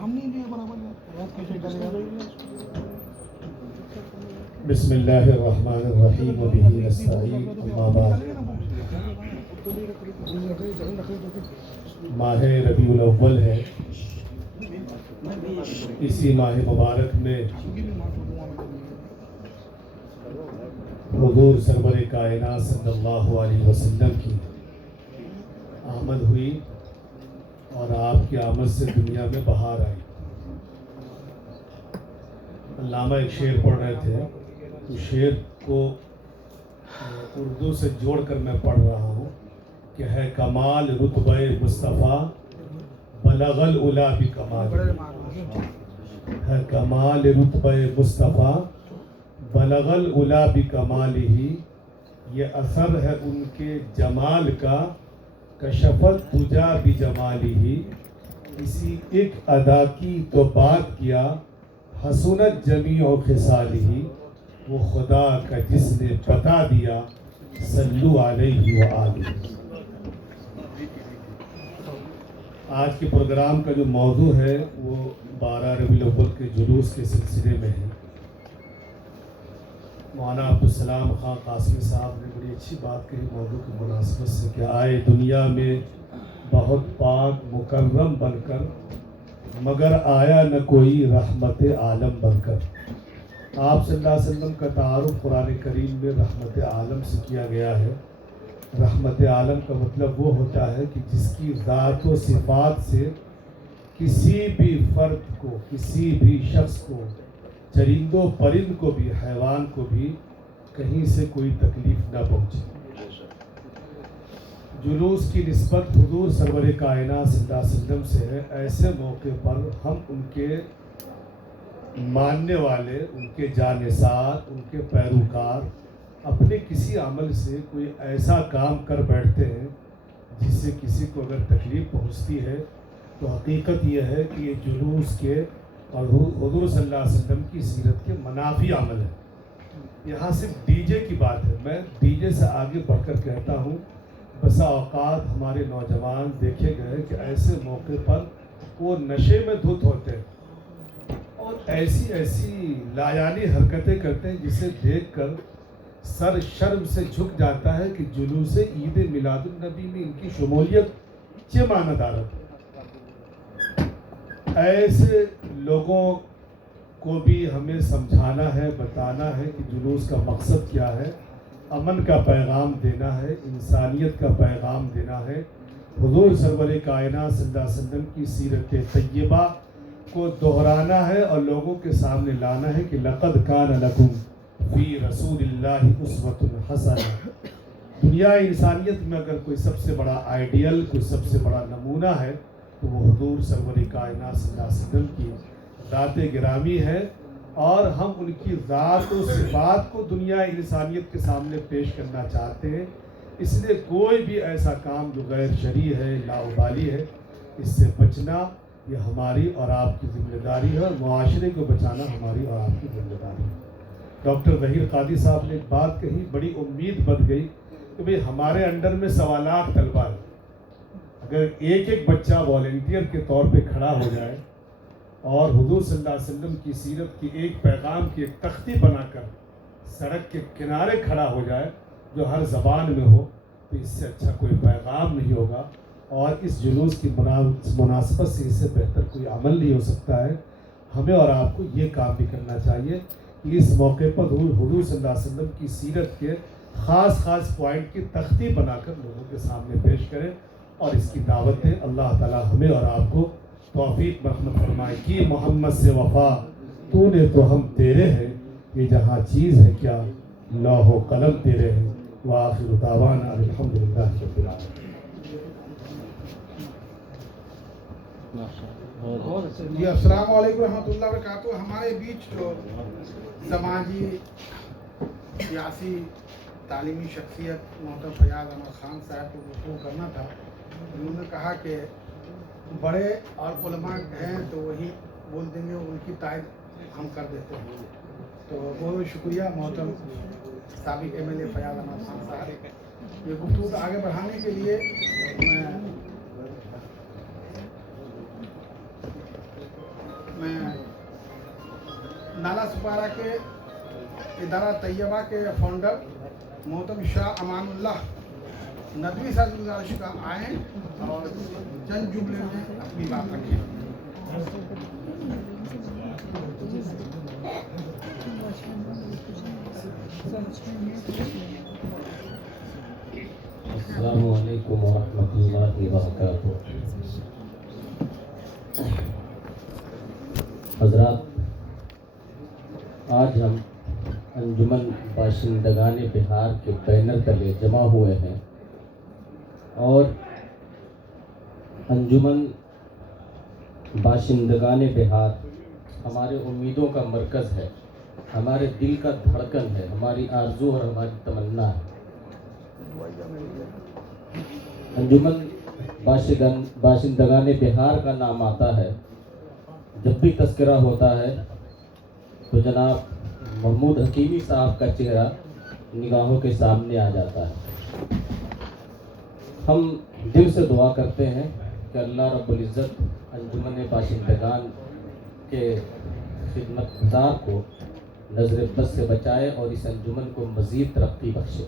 بسم اللہ الرحمن الرحیم وبہ نستعین اما بعد. ماہ ربیع الاول ہے. اسی ماہ مبارک میں حضور سرور کائنات صلی اللہ علیہ وسلم کی آمد ہوئی اور آپ کی آمد سے دنیا میں بہار آئی. علامہ ایک شعر پڑھ رہے تھے، تو شعر کو اردو سے جوڑ کر میں پڑھ رہا ہوں کہ ہے کمال رتبہ مصطفیٰ بلغ العلا بکمال. ہے کمال رتبہ مصطفیٰ بلغ العلا بکمالہ. یہ اثر ہے ان کے جمال کا، کشفت تجا بجمالہ. کسی ایک ادا کی تو بات کیا، حسنت جمیع خصالہ. وہ خدا کا جس نے بتا دیا، صلو علیہ وآلہ. آج کے پروگرام کا جو موضوع ہے وہ 12 ربیع الاول کے جلوس کے سلسلے میں ہے. مولانا عبدالسلام خان قاسمی صاحب نے بڑی اچھی بات کہی موضوع کی مناسبت سے کہ آئے دنیا میں بہت پاک مکرم بن کر، مگر آیا نہ کوئی رحمت عالم بن کر. آپ صلی اللہ علیہ وسلم کا تعارف قرآن کریم میں رحمت عالم سے کیا گیا ہے. رحمت عالم کا مطلب وہ ہوتا ہے کہ جس کی ذات و صفات سے کسی بھی فرد کو، کسی بھی شخص کو، چرند و پرند کو بھی، حیوان کو بھی کہیں سے کوئی تکلیف نہ پہنچے. جلوس کی نسبت حضور سرور کائنات صلی اللہ علیہ وسلم سے ہے. ایسے موقع پر ہم ان کے ماننے والے، ان کے جانثار، ان کے پیروکار اپنے کسی عمل سے کوئی ایسا کام کر بیٹھتے ہیں جس سے کسی کو اگر تکلیف پہنچتی ہے، تو حقیقت یہ ہے کہ یہ جلوس کے اور حضور صلی اللہ علیہ وسلم کی سیرت کے منافی عمل ہے. یہاں صرف ڈی جے کی بات ہے. میں ڈی جے سے آگے بڑھ کر کہتا ہوں، بسا اوقات ہمارے نوجوان دیکھے گئے کہ ایسے موقع پر وہ نشے میں دھت ہوتے ہیں اور ایسی ایسی لایانی حرکتیں کرتے ہیں جسے دیکھ کر سر شرم سے جھک جاتا ہے کہ جلوس عید میلاد النبی میں ان کی شمولیت چه معنی دارد. ایسے لوگوں کو بھی ہمیں سمجھانا ہے، بتانا ہے کہ جلوس کا مقصد کیا ہے. امن کا پیغام دینا ہے، انسانیت کا پیغام دینا ہے. حضور سرور کائنات صلی اللہ علیہ وسلم کی سیرت طیبہ کو دہرانا ہے اور لوگوں کے سامنے لانا ہے کہ لقد کان لکم فی رسول اللہ اسوۃ حسنہ. دنیا انسانیت میں اگر کوئی سب سے بڑا آئیڈیل، کوئی سب سے بڑا نمونہ ہے تو وہ حضور سرور کائنات صلی اللہ علیہ وسلم کی ذات گرامی ہے، اور ہم ان کی ذات و صفات کو دنیا انسانیت کے سامنے پیش کرنا چاہتے ہیں۔ اس لیے کوئی بھی ایسا کام جو غیر شرعی ہے، لاابالی ہے، اس سے بچنا یہ ہماری اور آپ کی ذمہ داری ہے، اور معاشرے کو بچانا ہماری اور آپ کی ذمہ داری ہے۔ ڈاکٹر ظہیر قادری صاحب نے ایک بات کہی، بڑی امید بن گئی کہ بھئی ہمارے انڈر میں 1.25 لاکھ طلبہ ہے، اگر ایک ایک بچہ والنٹیئر کے طور پہ کھڑا ہو جائے اور حضور صلی اللہ علیہ وسلم کی سیرت کی ایک پیغام کی ایک تختی بنا کر سڑک کے کنارے کھڑا ہو جائے جو ہر زبان میں ہو، تو اس سے اچھا کوئی پیغام نہیں ہوگا، اور اس جلوس کی مناسبت سے اس سے بہتر کوئی عمل نہیں ہو سکتا ہے۔ ہمیں اور آپ کو یہ کام بھی کرنا چاہیے کہ اس موقع پر حضور صلی اللہ علیہ وسلم کی سیرت کے خاص پوائنٹ کی تختی بنا کر لوگوں کے سامنے پیش کریں اور اس کی دعوت دیں۔ اللہ تعالی ہمیں اور آپ کو توفیق رحمت فرمائے۔ کی محمد سے وفا تو نے تو ہم تیرے ہیں، یہ جہاں چیز ہے کیا لوح و قلم تیرے ہیں۔ وآخر دعوانا الحمدللہ رب العالمین۔ جی السلام علیکم رحمۃ اللہ وبرکاتہ۔ ہمارے بیچ جو سماجی، سیاسی، تعلیمی شخصیت محترم فیاض احمد خان صاحب کو گفتگو کرنا تھا، انہوں نے کہا کہ بڑے اور علماء ہیں تو وہی بول دیں گے، ان کی تائید ہم کر دیتے ہیں۔ تو بہت بہت شکریہ محترم سابق MLA فیاض احمد خان صاحب۔ یہ گفتگو کو آگے بڑھانے کے لیے میں نالا سپارہ کے ادارہ طیبہ کے فاؤنڈر محترم شاہ امان اللہ ندوی صاحب کی گزارش کا آئیں اور چند جملے میں اپنی بات رکھیں۔ السلام علیکم ورحمۃ اللہ وبرکاتہ۔ حضرات، آج ہم انجمن باشندگان بہار کے بینر تلے جمع ہوئے ہیں، اور انجمن باشندگان بہار ہمارے امیدوں کا مرکز ہے، ہمارے دل کا دھڑکن ہے، ہماری آرزو اور ہماری تمنا ہے۔ انجمن باشندگان بہار کا نام آتا ہے، جب بھی تذکرہ ہوتا ہے تو جناب محمود حکیمی صاحب کا چہرہ نگاہوں کے سامنے آ جاتا ہے۔ ہم دل سے دعا کرتے ہیں کہ اللہ رب العزت انجمن باشندگان کے خدمت گزار کو نظر بد سے بچائے اور اس انجمن کو مزید ترقی بخشے۔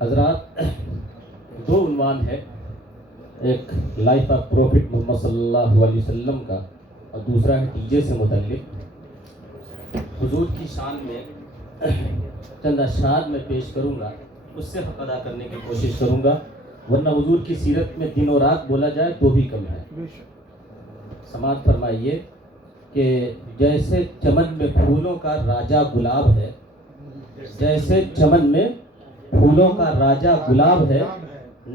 حضرات، 2 عنوان ہے، ایک لائف آف پروفٹ محمد صلی اللہ علیہ وسلم کا، اور دوسرا ہے ڈیجے سے متعلق۔ حضور کی شان میں چند اشعار میں پیش کروں گا، اس سے حق ادا کرنے کی کوشش کروں گا، ورنہ حضور کی سیرت میں دن و رات بولا جائے تو بھی کم ہے۔ سماعت فرمائیے کہ جیسے چمن میں پھولوں کا راجہ گلاب ہے، جیسے چمن میں پھولوں کا راجہ گلاب ہے،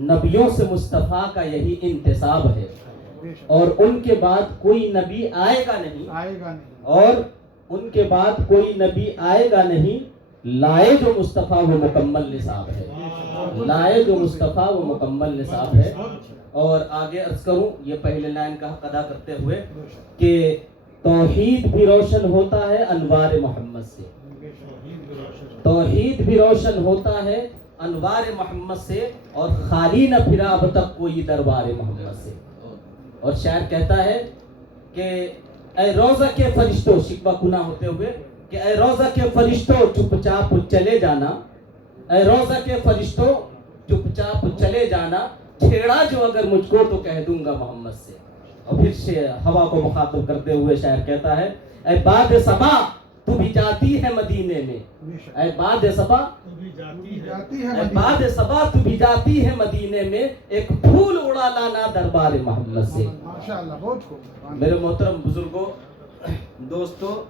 نبیوں سے مصطفیٰ کا یہی انتساب ہے، اور ان کے بعد کوئی نبی آئے گا نہیں، اور ان کے بعد کوئی نبی آئے گا نہیں، لائے جو مصطفیٰ وہ مکمل نصاب ہے، لائے جو مصطفیٰ وہ مکمل نصاب ہے۔ اور آگے عرض کروں یہ پہلے لائن کا حق ادا کرتے ہوئے کہ توحید بھی روشن ہوتا ہے انوار محمد سے، توحید بھی روشن ہوتا ہے انوار محمد سے، اور خالی نہ پھرا اب تک کوئی دربار محمد سے۔ اور شاعر کہتا ہے کہ اے روزہ کے فرشتوں، شکوہ گناہ ہوتے ہوئے، کہ اے روزہ کے فرشتوں چپ چاپ چلے جانا، اے روزہ کے فرشتوں چپ چاپ چلے جانا، چھیڑا جو اگر مجھ کو تو کہہ دوں گا محمد سے۔ اور پھر ہوا کو مخاطب کرتے ہوئے شاعر کہتا ہے اے باد صبا تو بھی جاتی ہے مدینے میں، اے باد صبا اے باد صبا تو بھی جاتی ہے مدینے میں، ایک پھول اڑا لانا دربار محمد سے۔ ماشاءاللہ، بہت خوب۔ میرے محترم بزرگوں، دوستو،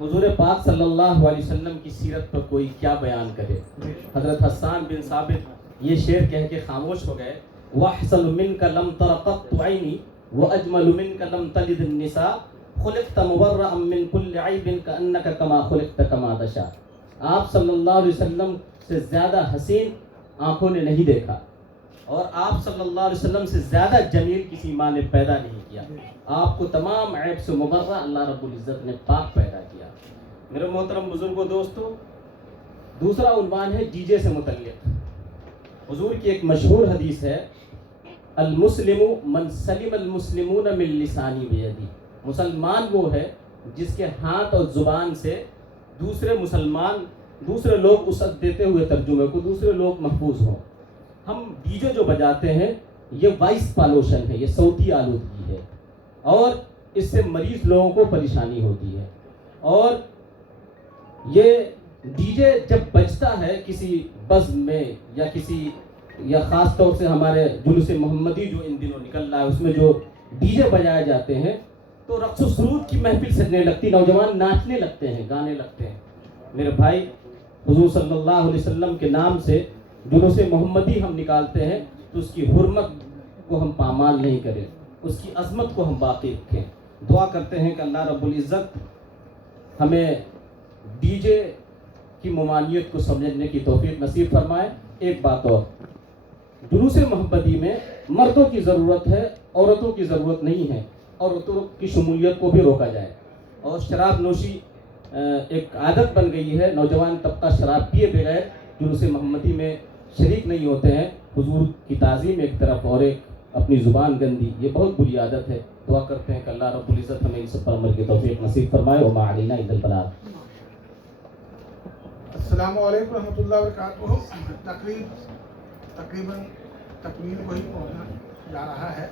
حضور پاک صلی اللہ علیہ وسلم کی سیرت پر کوئی کیا بیان کرے۔ حضرت حسان بن ثابت یہ شعر کہہ کے خاموش ہو گئے وأحسن منك لم تر قط عيني وأجمل منك لم تلد النساء خلقت مبرأ من كل عيب كأنك كما خلقت كما تشاء. آپ صلی اللہ علیہ وسلم سے زیادہ حسین آنکھوں نے نہیں دیکھا اور آپ صلی اللہ علیہ وسلم سے زیادہ جمیل کسی ماں نے پیدا نہیں کیا. آپ کو تمام عیب سے مبرہ اللہ رب العزت نے پاک پیدا کیا. میرے محترم بزرگوں دوستو، دوسرا عنوان ہے ڈی جے سے متعلق. حضور کی ایک مشہور حدیث ہے، المسلم من سلم المسلمون من لسانی بیدی. مسلمان وہ ہے جس کے ہاتھ اور زبان سے دوسرے مسلمان، دوسرے لوگ وسعت دیتے ہوئے ترجمے کو دوسرے لوگ محفوظ ہوں. ہم ڈی جے جو بجاتے ہیں یہ وائس پالوشن ہے، یہ صوتی آلودگی ہے اور اس سے مریض لوگوں کو پریشانی ہوتی ہے. اور یہ ڈی جے جب بجتا ہے کسی بزم میں یا خاص طور سے ہمارے جلوس محمدی جو ان دنوں نکل رہا ہے اس میں جو ڈی جے بجائے جاتے ہیں تو رقص و سرود کی محفل سجنے لگتی، نوجوان ناچنے لگتے ہیں، گانے لگتے ہیں. میرے بھائی، حضور صلی اللہ علیہ وسلم کے نام سے جلوس محمدی ہم نکالتے ہیں تو اس کی حرمت کو ہم پامال نہیں کریں، اس کی عظمت کو ہم باقی رکھیں. دعا کرتے ہیں کہ اللہ رب العزت ہمیں ڈی جے کی ممانعت کو سمجھنے کی توفیق نصیب فرمائے. ایک بات اور، جلوس محمدی میں مردوں کی ضرورت ہے، عورتوں کی ضرورت نہیں ہے، اور عورتوں کی شمولیت کو بھی روکا جائے. اور شراب نوشی ایک عادت بن گئی ہے، نوجوان طبقہ شراب پیے بغیر جلوس محمدی میں شریک نہیں ہوتے ہیں. حضور کی تعظیم ایک طرف اور ایک اپنی زبان گندی، یہ بہت بری عادت ہے. دعا کرتے ہیں کہ اللہ رب العزت ہمیں ان سب پر عمل کی توفیق نصیب فرمائے. وما علینا الا البلاغ. السلام علیکم ورحمۃ اللہ وبرکاتہ. تقریباً تکمیل کو ہی پہنچنا جا رہا ہے.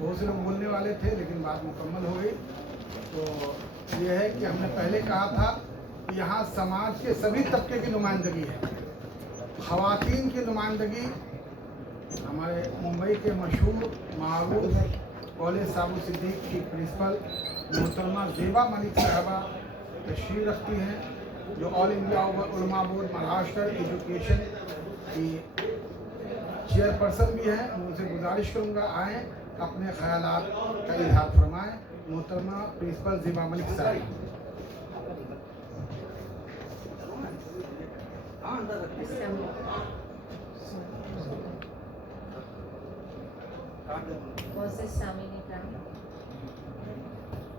بہت سے لوگ بولنے والے تھے لیکن بات مکمل ہو گئی. تو یہ ہے کہ ہم نے پہلے کہا تھا کہ یہاں سماج کے سبھی طبقے کی نمائندگی ہے. خواتین کی نمائندگی ہمارے ممبئی کے مشہور معروف کالج سابو صدیق کی پرنسپل محترمہ زیبا ملک صاحبہ تشریف رکھتی ہیں، جو آل انڈیا علماء بورڈ مہاراشٹر ایجوکیشن کی چیئرپرسن بھی ہیں. ان سے گزارش کروں گا آئیں اپنے خیالات کا اظہار فرمائیں. محترمہ پرنسپل زیبا ملک صاحب. معزز سامعین اکرام،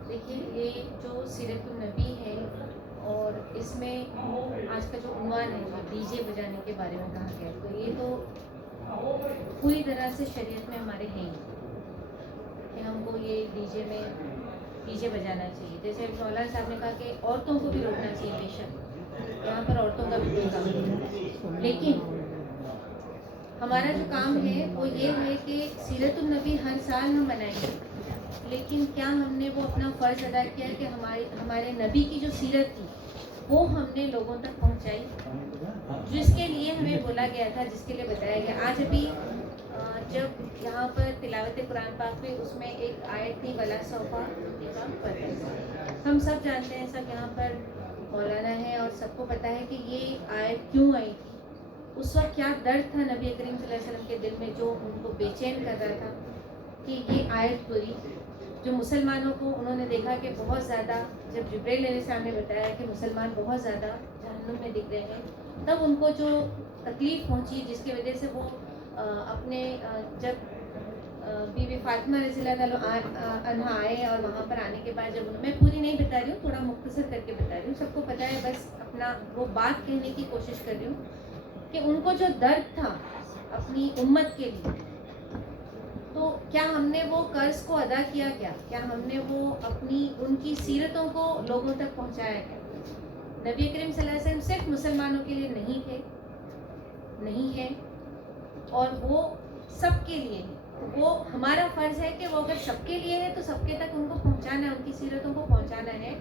دیکھیے یہ جو سیرت النبی ہے اور اس میں آج کا جو عنوان ہے جو ڈی جے بجانے کے بارے میں کہا گیا، تو یہ تو پوری طرح سے شریعت میں ہمارے ہیں کہ ہم کو یہ ڈی جے بجانا چاہیے. جیسے مولانا صاحب نے کہا کہ عورتوں کو بھی روکنا چاہیے. بے شک یہاں پر عورتوں کا بھی کوئی کام نہیں، لیکن ہمارا جو کام ہے وہ یہ ہے کہ سیرت النبی ہر سال ہم منائیں گے، لیکن کیا ہم نے وہ اپنا فرض ادا کیا کہ ہمارے نبی کی جو سیرت تھی وہ ہم نے لوگوں تک پہنچائی، جس کے لیے ہمیں بولا گیا تھا، جس کے لیے بتایا گیا. آج ابھی جب یہاں پر تلاوت قرآن پاک میں اس میں ایک آیت تھی ولا صوفا پر، ہم سب جانتے ہیں، سب یہاں پر مولانا ہے اور سب کو پتہ ہے کہ یہ آیت کیوں آئی تھی. اس وقت کیا درد تھا نبی کریم صلی اللہ علیہ وسلم کے دل میں جو ان کو بے چین کر رہا تھا کہ یہ آیت پوری جو مسلمانوں کو انہوں نے دیکھا کہ بہت زیادہ، جب جبرائیل علیہ السلام نے بتایا کہ مسلمان بہت زیادہ جہنم میں دکھ رہے ہیں، تب ان کو جو تکلیف پہنچی جس کی وجہ سے وہ اپنے جب بی بی فاطمہ رضی اللہ عنہا آئے اور وہاں پر آنے کے بعد جب میں پوری نہیں بتا رہی ہوں، تھوڑا مختصر کر کے بتا رہی ہوں، سب کو پتہ ہے، بس اپنا وہ بات کہنے کی کوشش کر رہی ہوں کہ ان کو جو درد تھا اپنی امت کے لیے، تو کیا ہم نے وہ قرض کو ادا کیا؟ کیا ہم نے وہ اپنی ان کی سیرتوں کو لوگوں تک پہنچایا کیا؟ نبی کریم صلی اللہ علیہ وسلم صرف مسلمانوں کے لیے نہیں تھے، نہیں ہے، اور وہ سب کے لیے ہے. وہ ہمارا فرض ہے کہ وہ اگر سب کے لیے ہے تو سب کے تک ان کو پہنچانا ہے، ان کی سیرتوں کو پہنچانا ہے،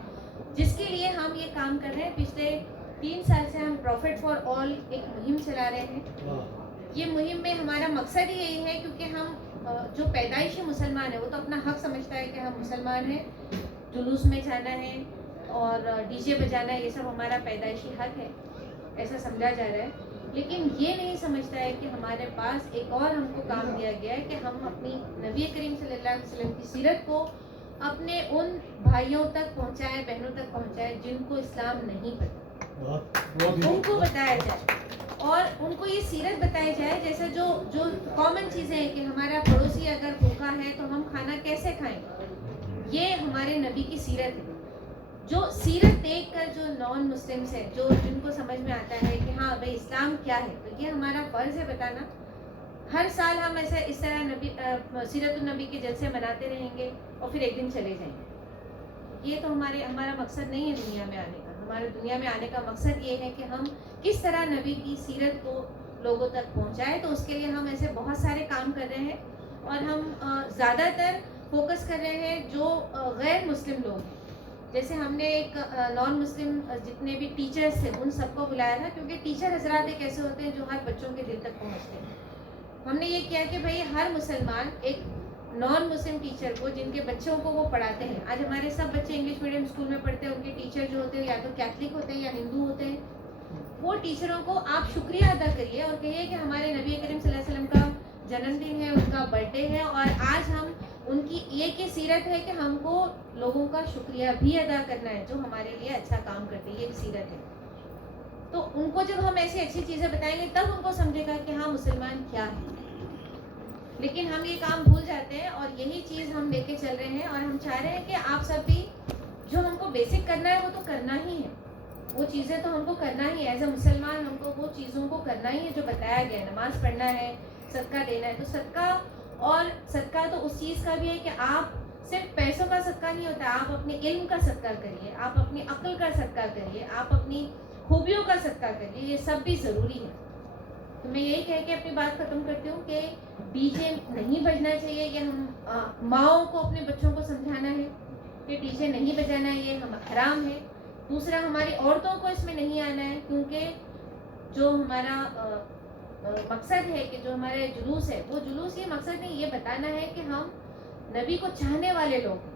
جس کے لیے ہم یہ کام کر رہے ہیں. پچھلے 3 سال سے ہم پروفٹ فار آل ایک مہم چلا رہے ہیں. یہ مہم میں ہمارا مقصد ہی یہی ہے، کیونکہ ہم جو پیدائشی مسلمان ہے وہ تو اپنا حق سمجھتا ہے کہ ہم مسلمان ہیں، جلوس میں جانا ہے اور ڈی جے بجانا ہے، یہ سب ہمارا پیدائشی حق ہے، ایسا سمجھا جا رہا ہے. لیکن یہ نہیں سمجھتا ہے کہ ہمارے پاس ایک اور ہم کو کام دیا گیا ہے کہ ہم اپنی نبی کریم صلی اللہ علیہ وسلم کی سیرت کو اپنے ان بھائیوں تک پہنچائے، بہنوں تک پہنچائے جن کو اسلام نہیں پتہ، ان کو بتایا جائے اور ان کو یہ سیرت بتائی جائے. جیسا جو کامن چیزیں ہیں کہ ہمارا پڑوسی اگر بھوکا ہے تو ہم کھانا کیسے کھائیں، یہ ہمارے نبی کی سیرت ہے. جو سیرت دیکھ کر جو نان مسلمس ہیں، جن کو سمجھ میں آتا ہے کہ ہاں بھائی اسلام کیا ہے، تو یہ ہمارا فرض ہے بتانا. ہر سال ہم اس طرح نبی سیرت النبی کے جلسے مناتے رہیں گے اور پھر ایک دن چلے جائیں گے. یہ تو ہمارا مقصد نہیں ہے دنیا میں آنے کا. ہمارے دنیا میں آنے کا مقصد یہ ہے کہ ہم کس طرح نبی کی سیرت کو لوگوں تک پہنچائیں. تو اس کے لیے ہم ایسے بہت سارے کام کر رہے ہیں اور ہم زیادہ تر فوکس کر رہے ہیں جو غیر مسلم لوگ ہیں. جیسے ہم نے ایک نان مسلم جتنے بھی ٹیچرز تھے ان سب کو بلایا تھا، کیونکہ ٹیچر حضرات ایک ایسے ہوتے ہیں جو ہر بچوں کے دل تک پہنچتے ہیں. ہم نے یہ کیا کہ بھائی ہر مسلمان ایک نان مسلم ٹیچر کو جن کے بچوں کو وہ پڑھاتے ہیں. آج ہمارے سب بچے انگلش میڈیم اسکول میں پڑھتے ہیں، ان کے ٹیچر جو ہوتے ہیں یا تو کیتھلک ہوتے ہیں یا ہندو ہوتے ہیں. وہ ٹیچروں کو آپ شکریہ ادا کریے اور کہیے کہ ہمارے نبی کریم صلی اللہ علیہ وسلم کا جنم دن ہے، ان کا برتھ ڈے ہے، اور آج ہم ان کی یہ کی سیرت ہے کہ ہم کو لوگوں کا شکریہ بھی ادا کرنا ہے جو ہمارے لیے اچھا کام کرتے ہیں. یہ سیرت ہے. تو ان کو جب ہم ایسی اچھی چیزیں بتائیں گے تب ان کو سمجھے گا کہ ہاں مسلمان کیا ہے. لیکن ہم یہ کام بھول جاتے ہیں اور یہی چیز ہم لے کے چل رہے ہیں، اور ہم چاہ رہے ہیں کہ آپ سب بھی جو ہم کو بیسک کرنا ہے وہ تو کرنا ہی ہے. وہ چیزیں تو ہم کو کرنا ہی ہے. ایز اے مسلمان ہم کو وہ چیزوں کو کرنا ہی ہے جو بتایا گیا ہے. نماز پڑھنا ہے، صدقہ دینا ہے. تو صدقہ تو اس چیز کا بھی ہے کہ آپ صرف پیسوں کا صدقہ نہیں ہوتا، آپ اپنے علم کا صدقہ کریے، آپ اپنی عقل کا صدقہ کریے، آپ اپنی خوبیوں کا صدقہ کریے. یہ سب بھی ضروری ہے. تو میں یہی کہہ کے اپنی بات ختم کرتی ہوں کہ ڈی جے نہیں بجنا چاہیے. یہ ہم ماؤں کو اپنے بچوں کو سمجھانا ہے کہ ڈی جے نہیں بجانا ہے، یہ حرام ہے. دوسرا ہماری عورتوں کو اس میں نہیں آنا ہے، کیونکہ جو ہمارا مقصد ہے کہ جو ہمارے جلوس ہے وہ جلوس یہ مقصد نہیں، یہ بتانا ہے کہ ہم نبی کو چاہنے والے لوگ ہیں.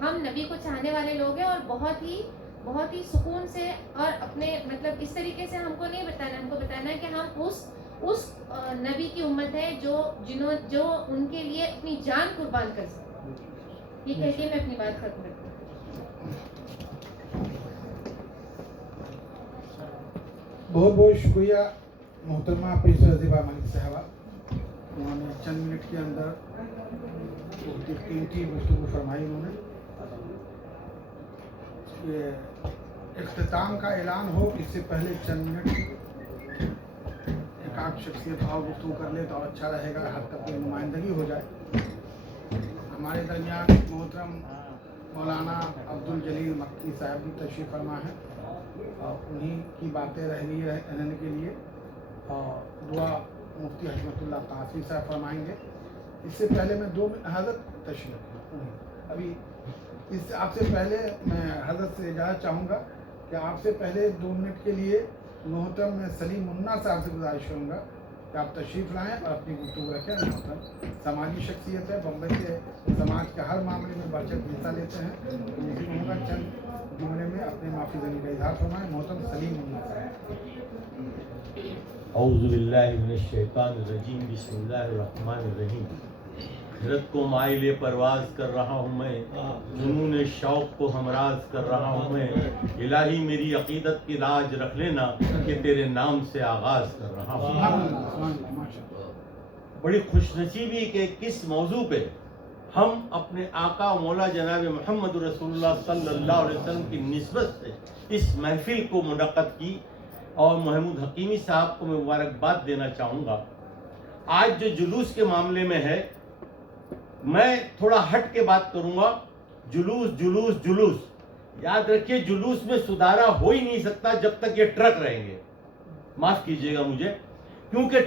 ہم نبی کو چاہنے والے لوگ ہیں اور بہت ہی سکون سے اور اپنے مطلب اس طریقے سے ہم کو نہیں بتانا. ہم کو بتانا ہے کہ ہم اس نبی کی امت ہے جو ان کے لیے اپنی جان قربان کر سکتے. یہ کہہ کے میں اپنی بات ختم کرتی ہوں. بہت بہت شکریہ محترمہ پیشہ زیبا ملک صاحبہ. انہوں نے چند منٹ کے اندر بہت ہی قیمتی گفتگو فرمائی. انہوں نے یہ اختتام کا اعلان ہو اس سے پہلے چند منٹ ایک آدھ شخصیت اور گفتگو کر لے تو اور اچھا رہے گا، ہر طرف کی نمائندگی ہو جائے. ہمارے درمیان محترم مولانا عبدالجلیل مکی صاحب بھی تشریف فرما ہے اور انہی کی باتیں رہنے کے لیے اور دعا مفتی حکمت اللہ قاسمی صاحب فرمائیں گے. اس سے پہلے میں حضرت تشریف ابھی آپ سے پہلے میں حضرت سے اجازت چاہوں گا کہ آپ سے پہلے 2 منٹ کے لیے محترم سلیم منا صاحب سے گزارش کروں گا کہ آپ تشریف لائیں اور اپنی گفتگو رکھیں. محترم سماجی شخصیت ہے، بمبئی کے سماج کے ہر معاملے میں بڑھ چڑھ حصہ لیتے ہیں. تو مجھے کہوں گا چند جملے میں اپنے معافی زنی کا اظہار فرمائیں. محترم سلیم منا صاحب. اعوذ باللہ من الشیطان الرجیم، بسم اللہ الرحمن الرحیم. حضرت کو مائل پرواز کر رہا ہوں میں، جنون شوق کو ہمراز کر رہا ہوں میں. الہی میری عقیدت کی لاج رکھ لینا کہ تیرے نام سے آغاز کر رہا ہوں. بڑی خوش نصیبی کہ کس موضوع پہ ہم اپنے آقا مولا جناب محمد رسول اللہ صلی اللہ علیہ وسلم کی نسبت سے اس محفل کو منعقد کی، اور محمود حکیمی صاحب کو میں مبارکباد دینا چاہوں گا. آج جو جلوس کے معاملے میں ہے، میں تھوڑا ہٹ کے بات کروں گا. جلوس جلوس جلوس، یاد رکھیے جلوس میں سدھارا ہو ہی نہیں سکتا جب تک یہ ٹرک رہیں گے. معاف کیجیے گا مجھے، کیونکہ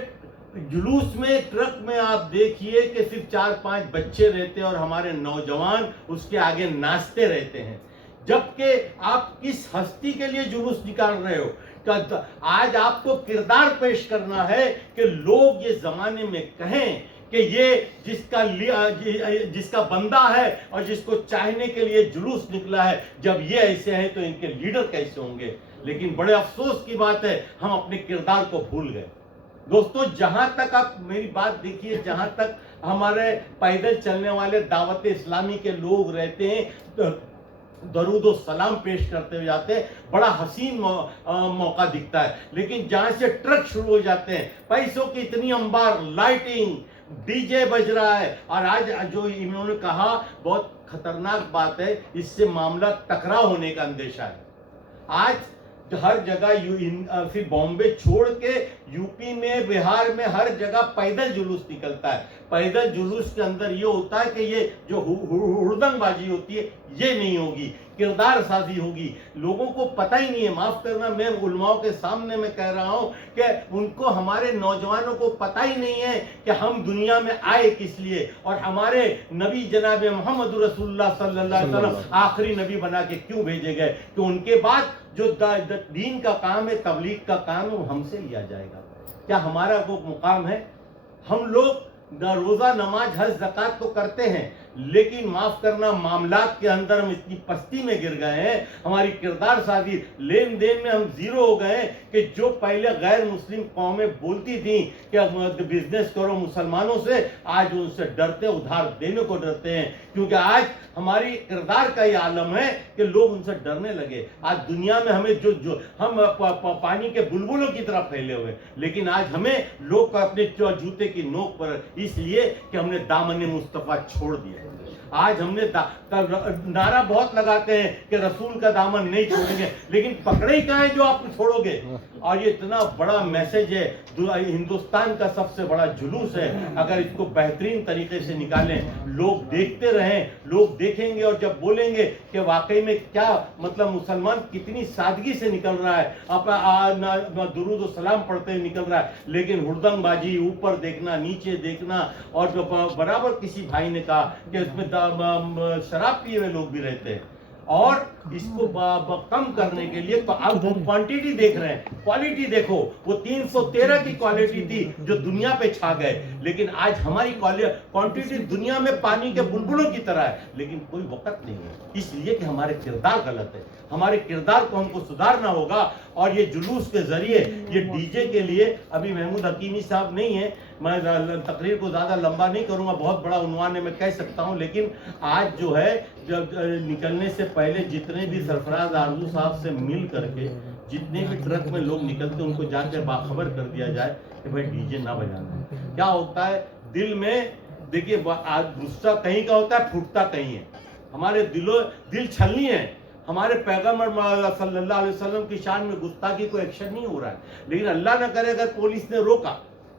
جلوس میں ٹرک میں آپ دیکھیے کہ صرف 4-5 بچے رہتے ہیں اور ہمارے نوجوان اس کے آگے ناچتے رہتے ہیں. جبکہ آپ کس ہستی کے لیے جلوس نکال رہے ہو؟ آج آپ کو کردار پیش کرنا ہے کہ لوگ یہ زمانے میں کہیں کہ یہ جس کا بندہ ہے اور جس کو چاہنے کے لیے جلوس نکلا ہے. جب یہ ایسے ہیں تو ان کے لیڈر کیسے ہوں گے؟ لیکن بڑے افسوس کی بات ہے ہم اپنے کردار کو بھول گئے. دوستو جہاں تک آپ میری بات دیکھیے, جہاں تک ہمارے پیدل چلنے والے دعوت اسلامی کے لوگ رہتے ہیں, درود و سلام پیش کرتے ہوئے جاتے ہیں, بڑا حسین موقع دکھتا ہے. لیکن جہاں سے ٹرک شروع ہو جاتے ہیں, پیسوں کی اتنی انبار, لائٹنگ, ڈی جے بج رہا ہے, اور آج جو انہوں نے کہا بہت خطرناک بات ہے, اس سے معاملہ ٹکراؤ ہونے کا اندیشہ ہے. آج ہر جگہ پھر بامبے چھوڑ کے یو پی میں, بہار میں ہر جگہ پیدل جلوس نکلتا ہے. پیدل جلوس کے اندر یہ ہوتا ہے کہ یہ جو ہردنگ بازی ہوتی ہے یہ نہیں ہوگی, کردار سازی ہوگی. لوگوں کو پتہ ہی نہیں ہے, معاف کرنا میں علماء کے سامنے میں کہہ رہا ہوں کہ ان کو, ہمارے نوجوانوں کو پتہ ہی نہیں ہے کہ ہم دنیا میں آئے کس لیے, اور ہمارے نبی جناب محمد رسول اللہ صلی اللہ علیہ وسلم آخری نبی بنا کے کیوں بھیجے گئے, کہ ان کے بعد جو دین کا کام ہے, تبلیغ کا کام ہے, وہ ہم سے لیا جائے گا. کیا ہمارا وہ مقام ہے؟ ہم لوگ روزہ, نماز, حج, زکوٰۃ تو کرتے ہیں, لیکن معاف کرنا معاملات کے اندر ہم اتنی پستی میں گر گئے ہیں, ہماری کردار سازی, لین دین میں ہم زیرو ہو گئے ہیں, کہ جو پہلے غیر مسلم قومیں بولتی تھیں کہ بزنس کرو مسلمانوں سے, آج ان سے ڈرتے, ادھار دینے کو ڈرتے ہیں, کیونکہ آج ہماری کردار کا یہ عالم ہے کہ لوگ ان سے ڈرنے لگے. آج دنیا میں ہمیں جو ہم پانی کے بلبلوں کی طرح پھیلے ہوئے, لیکن آج ہمیں لوگ اپنے جوتے کی نوک پر, اس لیے کہ ہم نے دامن مصطفیٰ چھوڑ دیا. آج ہم نے نعرہ بہت لگاتے ہیں کہ رسول کا دامن نہیں چھوڑیں گے, لیکن پکڑے ہی کہاں ہیں جو آپ چھوڑو گے. اور یہ اتنا بڑا میسج ہے, ہندوستان کا سب سے بڑا جلوس ہے, اگر اس کو بہترین طریقے سے نکالیں, لوگ دیکھتے رہیں, لوگ دیکھیں گے اور جب بولیں گے کہ واقعی میں کیا مطلب مسلمان کتنی سادگی سے نکل رہا ہے, درود و سلام پڑھتے ہوئے نکل رہا ہے, لیکن ہردنگ بازی, اوپر دیکھنا, نیچے دیکھنا, اور جو برابر کسی بھائی نے کہا کہ اس میں شراب پیے ہوئے لوگ بھی رہتے ہیں, اور اس کو کم کرنے کے لیے آپ کوانٹیٹی دیکھ رہے ہیں, کوالٹی دیکھو. وہ 313 کی کوالٹی تھی جو دنیا پہ چھا گئے, لیکن آج ہماری کوانٹیٹی دنیا میں پانی کے بلبلوں کی طرح ہے, لیکن کوئی وقت نہیں ہے, اس لیے کہ ہمارے کردار غلط ہے. ہمارے کردار کو ہم کو سدھارنا ہوگا, اور یہ جلوس کے ذریعے, یہ ڈی جے کے لیے, ابھی محمود حکیمی صاحب نہیں ہے, میں تقریر کو زیادہ لمبا نہیں کروں گا, بہت بڑا عنوان ہے, میں کہہ سکتا ہوں, لیکن آج جو ہے جب نکلنے سے پہلے جتنے بھی سرفراز آرزو صاحب سے مل کر کے جتنے بھی ٹرک میں لوگ نکلتے ہیں ان کو جا کر باخبر کر دیا جائے کہ بھائی ڈی جے نہ بجانا. کیا ہوتا ہے دل میں, دیکھیے غصہ کہیں کا ہوتا ہے, پھوٹتا کہیں ہے. ہمارے دل چھلنی ہے. ہمارے پیغمبر صلی اللہ علیہ وسلم کی شان میں گستاخی کوئی ایکشن نہیں ہو رہا ہے, لیکن اللہ نہ کرے اگر پولیس نے روکا,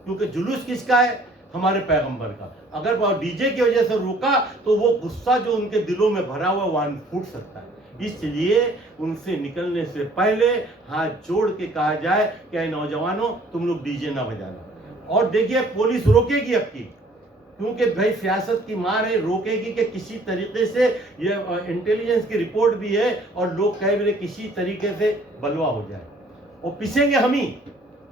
کیونکہ جلوس کس کا ہے, ہمارے پیغمبر کا, اگر ڈی جے کی وجہ سے روکا تو وہ غصہ جو ان کے دلوں میں بھرا ہوا وہاں پھوٹ سکتا ہے. اس لیے ان سے نکلنے سے پہلے ہاتھ جوڑ کے کہا جائے کہ اے نوجوانوں تم لوگ ڈی جے نہ بجانا. اور دیکھیے پولیس روکے گی اب کی, کیونکہ بھائی سیاست کی مار ہے, روکے گی کہ کسی طریقے سے, یہ انٹیلیجنس کی رپورٹ بھی ہے, اور لوگ کہہ رہے کسی طریقے سے بلوا ہو جائے, اور پیسیں گے ہم ہی,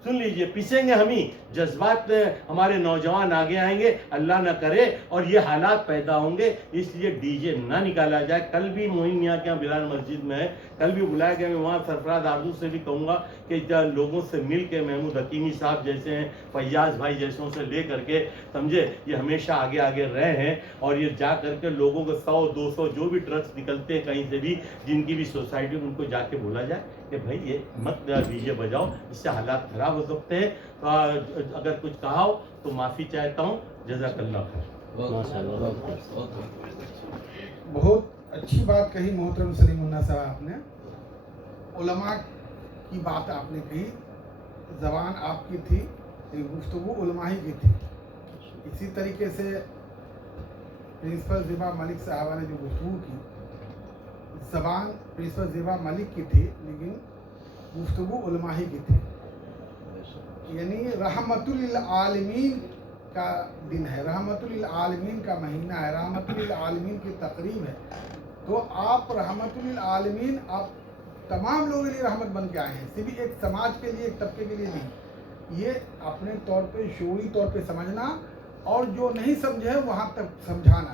سن لیجئے, پیسیں گے ہم ہی. جذبات میں ہمارے نوجوان آگے آئیں گے, اللہ نہ کرے, اور یہ حالات پیدا ہوں گے. اس لیے ڈی جے نہ نکالا جائے. کل بھی موہن میاں کے یہاں بلال مسجد میں ہے, کل بھی بلایا گیا, میں وہاں سرفراز آرزو سے بھی کہوں گا کہ لوگوں سے مل کے, محمود حکیمی صاحب جیسے ہیں, فیاض بھائی جیسوں سے لے کر کے, سمجھے, یہ ہمیشہ آگے آگے رہے ہیں, اور یہ جا کر کے لوگوں کو 100-200 جو بھی ٹرکس نکلتے ہیں کہیں سے بھی, جن کی بھی سوسائٹی, ان کو جا کے بولا جائے کہ بھائی یہ مت ڈی جے بجاؤ, اس سے حالات خراب ہو سکتے ہیں. اگر کچھ کہا ہو تو معافی چاہتا ہوں. جزاک اللہ خیر. بہت اچھی بات کہی محترم سلیم اللہ صاحب, آپ نے علماء کی بات آپ نے کہی, زبان آپ کی تھی, گفتگو علماء ہی کی تھی. اسی طریقے سے پرنسپل زیبا ملک صاحبہ نے جو گفتگو کی, زبان پرنسپل زیبا ملک کی تھی, لیکن گفتگو علماء ہی کی تھی. یعنی رحمت للعالمین کا دن ہے, رحمت للعالمین کا مہینہ ہے, رحمت للعالمین کی تقریب ہے, تو آپ رحمت للعالمین, آپ تمام لوگوں کے لیے رحمت بن کے آئے ہیں, صرف ایک سماج کے لیے, ایک طبقے کے لیے نہیں. یہ اپنے طور پہ شعوری طور پہ سمجھنا, اور جو نہیں سمجھے وہاں تک سمجھانا,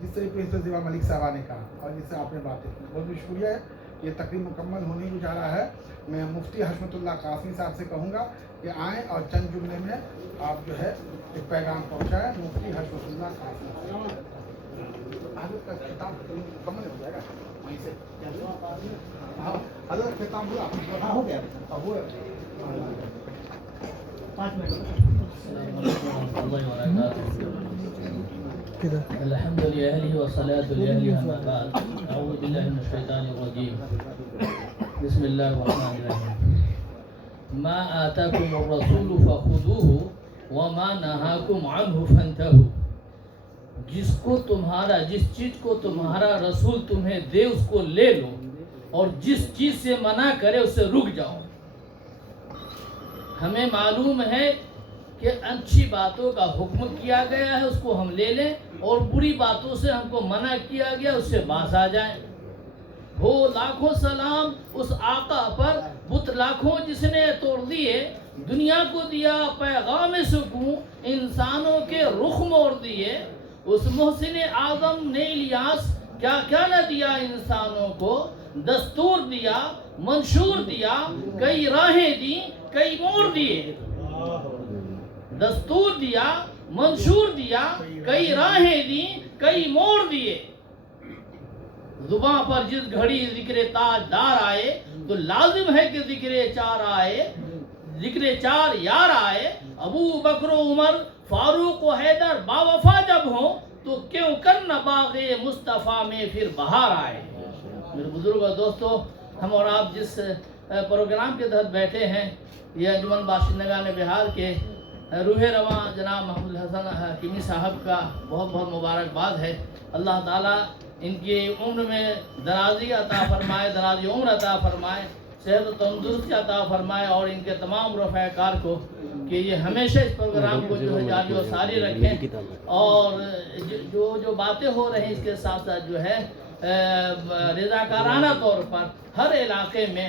جس طریقے سے زیبا ملک صاحبہ نے کہا, اور جس سے آپ نے باتیں کی, بہت بہت شکریہ ہے. یہ تقریب مکمل ہونے کو جا رہا ہے. میں مفتی حشمت اللہ قاسمی صاحب سے کہوں گا کہ آئیں اور چند جملے میں آپ جو ہے ایک پیغام پہنچائیں. مفتی حشمت اللہ قاسمی حضرت کا خطاب مکمل ہو جائے گا وہیں سے. حضرت خطاب ہو گیا اب وہ 5 منٹ. الحمد لله والصلاة لله أما بعد أعوذ بالله من الشيطان الرجيم بسم الله الرحمن الرحيم ما آتاكم الرسول فخذوه وما نهاكم عنه فانتهوا. جس چیز کو تمہارا رسول تمہیں دے اس کو لے لو اور جس چیز سے منع کرے اس سے رک جاؤ. ہمیں معلوم ہے کہ اچھی باتوں کا حکم کیا گیا ہے اس کو ہم لے لیں اور بری باتوں سے ہم کو منع کیا گیا اس سے باز آ جائیں. وہ لاکھوں سلام اس آقا پر بت لاکھوں جس نے توڑ دیے دنیا کو دیا پیغام سکون انسانوں کے رخ موڑ دیے. اس محسن اعظم نے الیاس کیا کیا نہ دیا انسانوں کو. دستور دیا منشور دیا کئی راہیں دی کئی موڑ دیے. دستور دیا منشور دیا کئی راہیں دی کئی موڑ دیے. زباں پر جس گھڑی ذکر تاجدار آئے تو لازم ہے کہ ذکر چار آئے. ذکر چار یار آئے. ابو بکر و عمر فاروق و حیدر باوفا جب ہوں تو کیوں کر نہ باغ مصطفیٰ میں پھر بہار آئے. میرے بزرگ اور دوستو، ہم اور آپ جس پروگرام کے تحت بیٹھے ہیں یہ انجمن باشندگان بہار کے روح رواں جناب محمود الحسن حکیمی صاحب کا بہت بہت مبارکباد ہے. اللہ تعالیٰ ان کی عمر میں درازی عطا فرمائے، درازی عمر عطا فرمائے، صحت و تندرستی عطا فرمائے اور ان کے تمام رفقا کار کو کہ یہ ہمیشہ اس پروگرام کو جو ہے جاری و ساری رکھیں. اور جو باتیں ہو رہی ہیں اس کے ساتھ ساتھ جو ہے رضاکارانہ طور پر ہر علاقے میں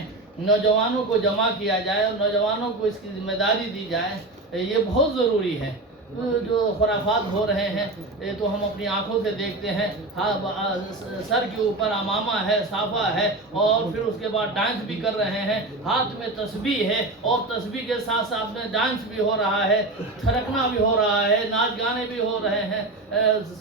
نوجوانوں کو جمع کیا جائے اور نوجوانوں کو اس کی ذمہ داری دی جائے. یہ بہت ضروری ہے. جو خرافات ہو رہے ہیں یہ تو ہم اپنی آنکھوں سے دیکھتے ہیں. سر کے اوپر امامہ ہے، صافہ ہے اور پھر اس کے بعد ڈانس بھی کر رہے ہیں. ہاتھ میں تسبیح ہے اور تسبیح کے ساتھ ساتھ میں ڈانس بھی ہو رہا ہے، تھرکنا بھی ہو رہا ہے، ناچ گانے بھی ہو رہے ہیں.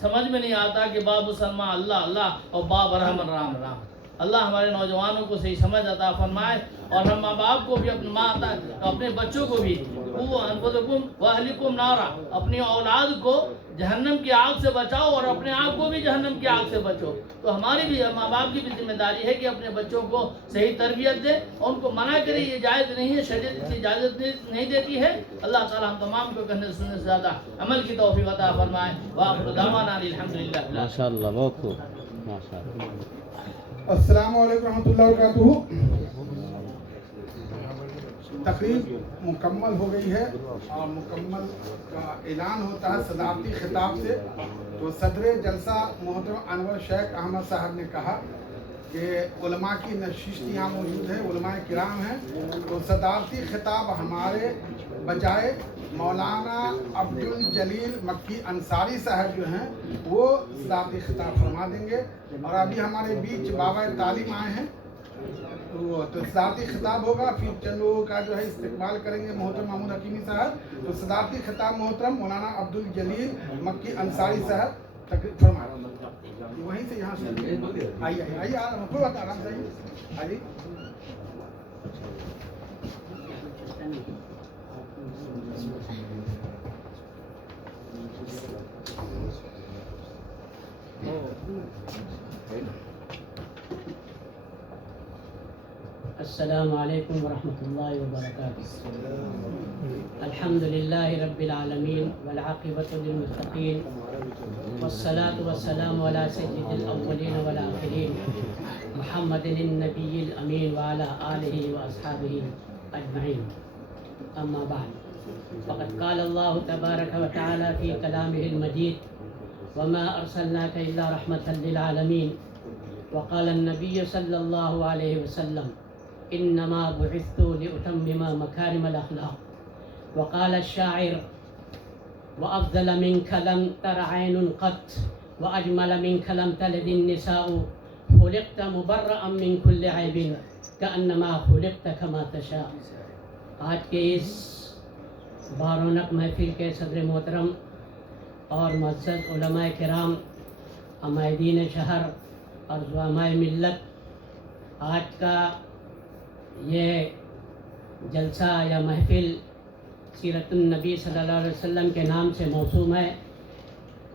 سمجھ میں نہیں آتا کہ باب سلمہ اللہ اللہ اور باب رحمن رام رام. اللہ ہمارے نوجوانوں کو صحیح سمجھ عطا فرمائے اور ہم ماں باپ کو بھی اپنے بچوں کو بھی وَأَهْلِكُمْ نَارًا اپنی اولاد کو جہنم کی آگ سے بچاؤ اور اپنے آپ کو بھی جہنم کی آگ سے بچو. تو ہماری بھی ماں باپ کی بھی ذمہ داری ہے کہ اپنے بچوں کو صحیح تربیت دے اور ان کو منع کرے یہ جائز نہیں ہے، شریعت اس کی اجازت نہیں دیتی ہے. اللہ تعالی ہم تمام کو کہنے سننے سے زیادہ عمل کی توفیق عطا فرمائے. وآخر دعوانا الحمدللہ. ماشاءاللہ بہت خوب ماشاءاللہ. السلام علیکم ورحمۃ اللہ وبرکاتہ. تقریب مکمل ہو گئی ہے اور مکمل کا اعلان ہوتا ہے صدارتی خطاب سے. تو صدر جلسہ محترم انور شیخ احمد صاحب نے کہا کہ علماء کی نشست یہاں موجود ہے، علماء کرام ہیں. تو صدارتی خطاب ہمارے بجائے مولانا عبدالجلیل مکی انصاری صاحب جو ہیں وہ صدارتی خطاب فرما دیں گے. اور ابھی ہمارے بیچ بابا تعلیم آئے ہیں تو صدارتی خطاب ہوگا، پھر چند لوگوں کا جو ہے استقبال کریں گے محترم محمود حکیمی صاحب. تو صدارتی خطاب محترم مولانا عبدالجلیل مکی انصاری صاحب تقریر فرما رہے ہیں. وہیں سے یہاں سے آئیے کوئی بات آرام سے آئیے. السلام علیکم ورحمۃ اللہ وبرکاتہ. الحمد للہ رب العالمین والعاقبۃ للمتقین والصلاة والسلام علی سید الاولین والآخرین محمد النبی الامین وعلی آلہ واصحابہ اجمعین. اما بعد فقد قال اللہ تبارک وتعالی فی کلامہ المجید وما ارسلناک الا رحمۃ للعالمین. وقال النبی صلی اللہ علیہ وسلم انما بعثت لأتمم مكارم الاخلاق. وقال الشاعر وافضل منك لم تر عين قط واجمل منك لم تلد النساء خلقت مبرأ من كل عیب کأنما خلقت کما تشاء۔ آج کے اس بارونق محفل کے صدر محترم اور معزز علماء کرام، عمائدین شہر اور زعماء ملت، آج کا یہ جلسہ یا محفل سیرت النبی صلی اللہ علیہ وسلم کے نام سے موسوم ہے،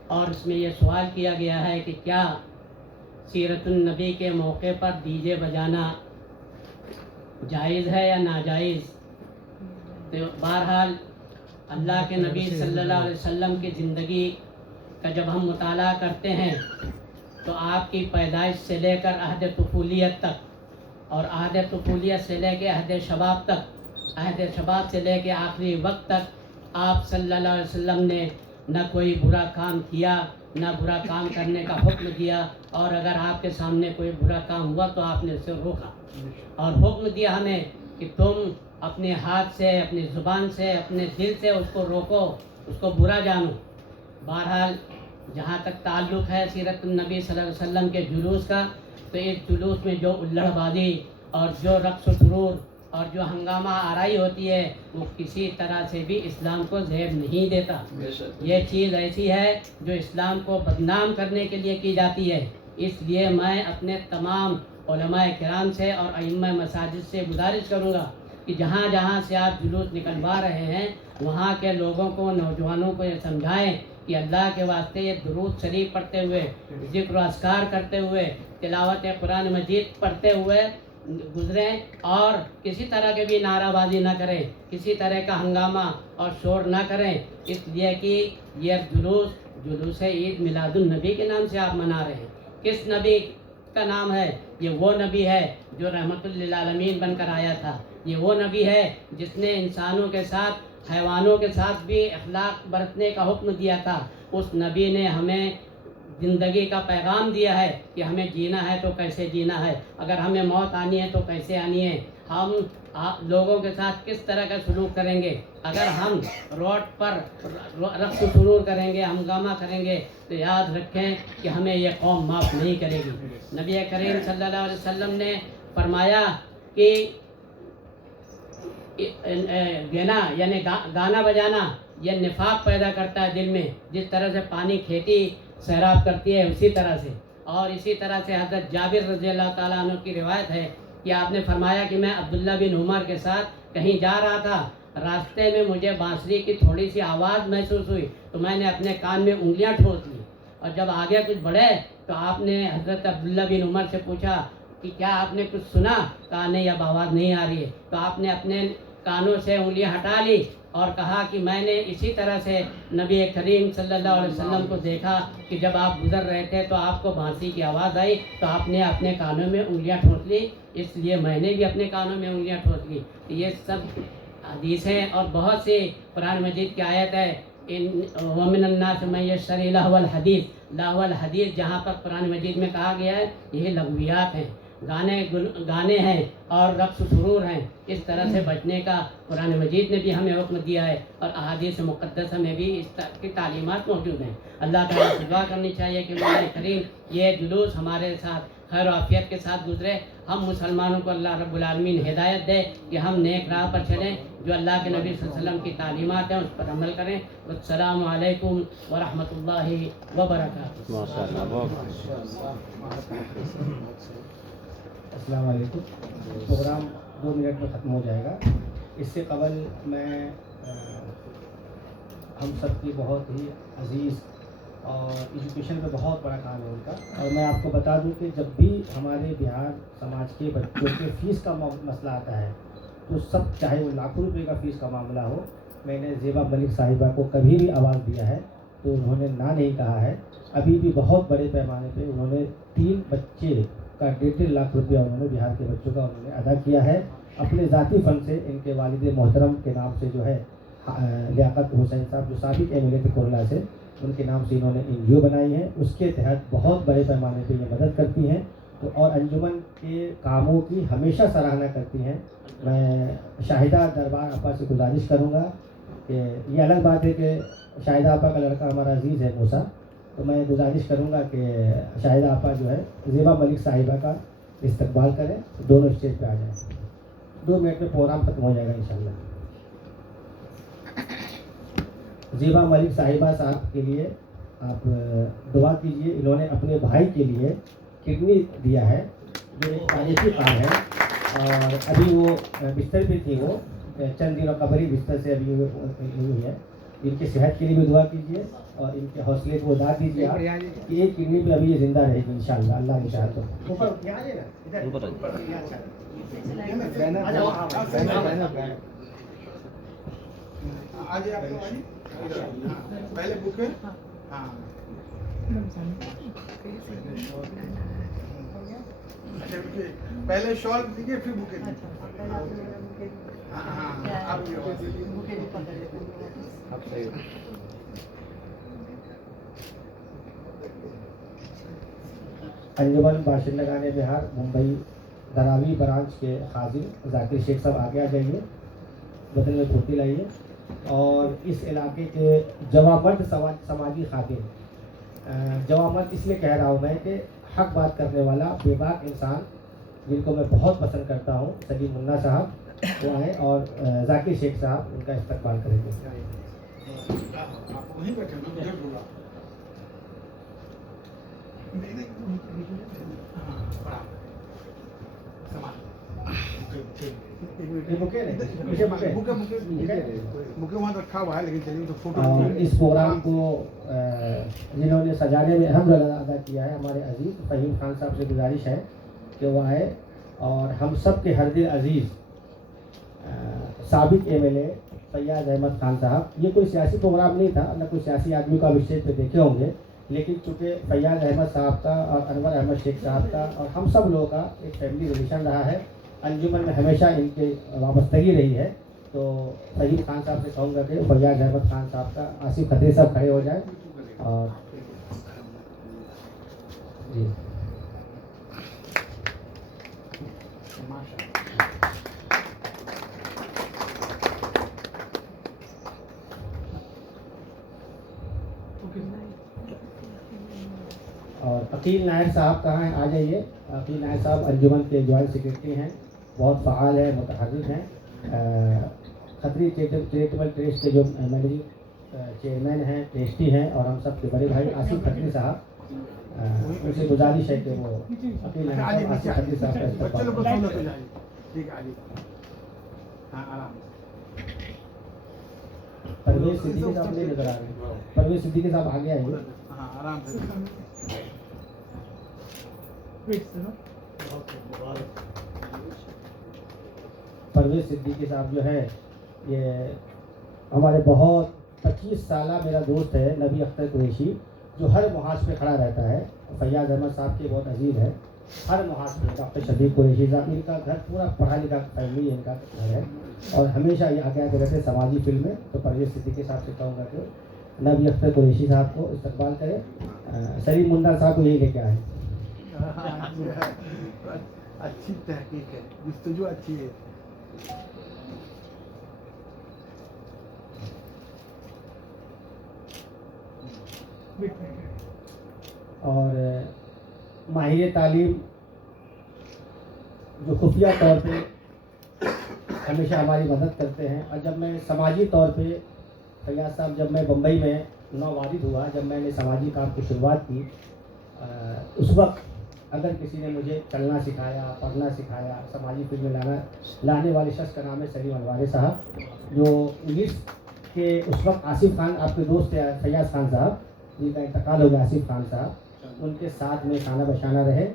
اور اس میں یہ سوال کیا گیا ہے کہ کیا سیرت النبی کے موقع پر ڈی جے بجانا جائز ہے یا ناجائز؟ تو بہرحال اللہ کے نبی صلی اللہ علیہ وسلم کی زندگی کا جب ہم مطالعہ کرتے ہیں تو آپ کی پیدائش سے لے کر عہد طفولیت تک، اور عہد طفولیت سے لے کے عہد شباب تک، عہد شباب سے لے کے آخری وقت تک آپ صلی اللہ علیہ وسلم نے نہ کوئی برا کام کیا، نہ برا کام کرنے کا حکم دیا، اور اگر آپ کے سامنے کوئی برا کام ہوا تو آپ نے اسے روکا اور حکم دیا ہمیں کہ تم اپنے ہاتھ سے، اپنی زبان سے، اپنے دل سے اس کو روکو، اس کو برا جانو۔ بہرحال جہاں تک تعلق ہے سیرت النبی صلی اللہ علیہ وسلم کے جلوس کا، تو اس جلوس میں جو الڑ بازی اور جو رقص و سرور اور جو ہنگامہ آرائی ہوتی ہے وہ کسی طرح سے بھی اسلام کو زیب نہیں دیتا۔ یہ چیز ایسی ہے جو اسلام کو بدنام کرنے کے لیے کی جاتی ہے۔ اس لیے میں اپنے تمام علماء کرام سے اور ائمہ مساجد سے گزارش کروں گا کہ جہاں جہاں سے آپ جلوس نکلوا رہے ہیں وہاں کے لوگوں کو، نوجوانوں کو یہ سمجھائیں کہ اللہ کے واسطے یہ درود شریف پڑھتے ہوئے، ذکر و اذکار کرتے ہوئے، تلاوت قرآن مجید پڑھتے ہوئے گزریں، اور کسی طرح کے بھی نعرہ بازی نہ کریں، کسی طرح کا ہنگامہ اور شور نہ کریں، اس لیے کہ یہ جلوس عید میلاد النبی کے نام سے آپ منا رہے ہیں۔ کس نبی کا نام ہے؟ یہ وہ نبی ہے جو رحمت للعالمین بن کر آیا تھا، یہ وہ نبی ہے جس نے انسانوں کے ساتھ، حیوانوں کے ساتھ بھی اخلاق برتنے کا حکم دیا تھا۔ اس نبی نے ہمیں زندگی کا پیغام دیا ہے کہ ہمیں جینا ہے تو کیسے جینا ہے، اگر ہمیں موت آنی ہے تو کیسے آنی ہے، ہم لوگوں کے ساتھ کس طرح کا سلوک کریں گے۔ اگر ہم روڈ پر رقص و سرور کریں گے، ہنگامہ کریں گے، تو یاد رکھیں کہ ہمیں یہ قوم معاف نہیں کرے گی۔ نبی کریم صلی اللہ علیہ وسلم نے فرمایا کہ گنا یعنی گانا بجانا یہ نفاق پیدا کرتا ہے دل میں، جس طرح سے پانی کھیتی سیراب کرتی ہے اسی طرح سے۔ اور اسی طرح سے حضرت جابر رضی اللہ تعالیٰ عنہ کی روایت ہے کہ آپ نے فرمایا کہ میں عبداللہ بن عمر کے ساتھ کہیں جا رہا تھا، راستے میں مجھے بانسری کی تھوڑی سی آواز محسوس ہوئی تو میں نے اپنے کان میں انگلیاں ٹھوس لی، اور جب آگے کچھ بڑھے تو آپ نے حضرت عبداللہ بن عمر سے پوچھا کہ کیا آپ نے کچھ سنا؟ کہا نہیں، اب آواز نہیں آ رہی ہے۔ تو آپ نے اپنے کانوں سے انگلیاں ہٹا لی اور کہا کہ میں نے اسی طرح سے نبی کریم صلی اللہ علیہ وسلم کو دیکھا کہ جب آپ گزر رہے تھے تو آپ کو بانسی کی آواز آئی تو آپ نے اپنے کانوں میں انگلیاں ٹھوس لی، اس لیے میں نے بھی اپنے کانوں میں انگلیاں ٹھوس لی۔ یہ سب حدیثیں اور بہت سی قرآن مجید کی آیت ہے، وَمِنَ النَّاسِ مَن يَشْتَرِي لَهْوَ الْحَدِيثِ، لہو الحدیث جہاں پر قرآن مجید میں کہا گیا ہے یہ لغویات ہیں، گانے ہیں اور رقص سرور ہیں، اس طرح سے بچنے کا قرآن مجید نے بھی ہمیں حکم دیا ہے، اور احادیث مقدسہ میں بھی اس طرح کی تعلیمات موجود ہیں۔ اللہ تعالیٰ سے دعا کرنی چاہیے کہ مولا کریم یہ جلوس ہمارے ساتھ خیر و عافیت کے ساتھ گزرے، ہم مسلمانوں کو اللہ رب العالمین ہدایت دے کہ ہم نیک راہ پر چلیں، جو اللہ کے نبی صلی اللہ علیہ وسلم کی تعلیمات ہیں اس پر عمل کریں۔ السلام علیکم ورحمۃ اللہ وبرکاتہ۔ السلام علیکم۔ پروگرام 2 منٹ میں ختم ہو جائے گا، اس سے قبل میں ہم سب کی بہت ہی عزیز اور ایجوکیشن پہ بہت بڑا کام ہے ان کا، اور میں آپ کو بتا دوں کہ جب بھی ہمارے بہار سماج کے بچوں کے فیس کا مسئلہ آتا ہے تو سب، چاہے وہ لاکھوں روپے کا فیس کا معاملہ ہو، میں نے زیبا ملک صاحبہ کو کبھی بھی آواز دیا ہے تو انہوں نے نہ نہیں کہا ہے۔ ابھی بھی بہت بڑے پیمانے پہ انہوں نے 3 بچے کا 1.5 لاکھ روپیہ انہوں نے بہار کے بچوں کا انہوں نے ادا کیا ہے اپنے ذاتی فنڈ سے۔ ان کے والد محترم کے نام سے جو ہے لیاقت حسین صاحب جو سابق ایم ایل اے تھے کرلا سے، ان کے نام سے انہوں نے NGO بنائی ہے، اس کے تحت بہت بڑے پیمانے پہ یہ مدد کرتی ہیں تو، اور انجمن کے کاموں کی ہمیشہ سراہنا کرتی ہیں۔ میں شاہدہ دربار آپا سے گزارش کروں گا کہ یہ الگ بات ہے کہ شاہدہ آپا کا لڑکا ہمارا عزیز ہے موسیٰ، تو میں گزارش کروں گا کہ شاہدہ آپا جو ہے زیبا ملک صاحبہ کا استقبال کریں، دونوں اسٹیج پہ آ جائیں. 2 منٹ میں پروگرام ختم ہو جائے گا انشاءاللہ. زیبا ملک صاحبہ صاحب کے لیے آپ دعا کیجیے. انہوں نے اپنے بھائی کے لیے کڈنی دیا ہے جو ایک تاریخی کام ہے، اور ابھی وہ بستر پہ تھی، وہ چند دنوں قبری بستر سے ابھی ہوئی ہے. ان کی صحت کے لیے بھی دعا کیجیے اور ان کے حوصلے کو ادا کیجیے آپ کہ ایک کڈنی پہ ابھی یہ زندہ رہے گی انشاءاللہ، اللہ نے چاہا تو. پہلے بک ہے. ہاں پہلے شال دیجیے پھر بکے. انجمن باشندگان بہار ممبئی دراوی برانچ کے خادم ذاکر شیخ صاحب آگے آ جائیے، بدن میں دھوتی لائیے. اور اس علاقے کے جوامرد سماجی خادم، جوامرد اس لیے کہہ رہا ہوں میں کہ حق بات کرنے والا بے باک انسان جن کو میں بہت پسند کرتا ہوں، سلیم منا صاحب وہ آئے اور ذاکر شیخ صاحب ان کا استقبال کریں گے. اس پروگرام کو جنہوں نے سجانے میں اہم رول ادا کیا ہے ہمارے عزیز فہیم خان صاحب سے گزارش ہے کہ وہ آئے، اور ہم سب کے ہر دل عزیز سابق MLA فیاض احمد خان صاحب. یہ کوئی سیاسی پروگرام نہیں تھا، نہ کوئی سیاسی آدمی کو آپ اسٹیج پہ دیکھے ہوں گے، لیکن چونکہ فیاض احمد صاحب کا اور انور احمد شیخ صاحب کا اور ہم سب لوگوں کا ایک فیملی ریلیشن رہا ہے، انجمن میں ہمیشہ ان کی وابستگی رہی ہے. تو فہیم خان صاحب سے کہوں گا کہ فیاض احمد خان صاحب کا آصف خطری صاحب کھڑے ہو جائیں. اور جی اور عقیل نائر صاحب کہاں ہیں؟ آ جائیے. عقیل نائر صاحب انجمن کے جوائنٹ سیکرٹری ہیں، بہت فعال ہیں، متحرک ہیں. کھتری چیریٹیبل ٹرسٹ کے جو مینیجنگ چیئرمین ہیں، ٹرسٹی ہیں، اور ہم سب کے بڑے بھائی آصف کھتری صاحب، ان سے گزارش ہے کہ وہ عقیل نائر صاحب آصف کھتری صاحب کا استقبال کریں. پرویز صدیقی صاحب نہیں نظر آ رہے ہیں. پرویز صدیقی صاحب آگے آئیے. پرویز صدیقی صاحب جو ہے یہ ہمارے بہت 25 سالہ میرا دوست ہے، نبی اختر قریشی، جو ہر محاذ پہ کھڑا رہتا ہے. فیاض احمد صاحب کے بہت عزیز ہے، ہر محاذ پہ. ڈاکٹر شبیر قریشی صاحب، ان کا گھر پورا پڑھا لکھا فیملی ان کا گھر ہے، اور ہمیشہ یہ آگے آتے رہتے سماجی فیلڈ میں. تو پرویز صدیقی صاحب سے کہوں گا کہ نبی اختر قریشی صاحب کو استقبال کرے. سلیم منا صاحب کو یہی لے کے آئے. اچھی تحقیق ہے، گفتگو اچھی ہے. اور ماہر تعلیم جو خفیہ طور پہ ہمیشہ ہماری مدد کرتے ہیں. اور جب میں سماجی طور پہ فیاض صاحب، جب میں بمبئی میں نووالد ہوا، جب میں نے سماجی کام کی شروعات کی، اس وقت اگر کسی نے مجھے چلنا سکھایا، پڑھنا سکھایا، سماجی فیلڈ میں لانے والے شخص کا نام ہے سلیم الواری صاحب، جو انگلش کے اس وقت آصف خان آپ کے دوست تھے فیاض خان صاحب، جن کا انتقال ہو گیا آصف خان صاحب، ان کے ساتھ میں کھانا بشانہ رہے.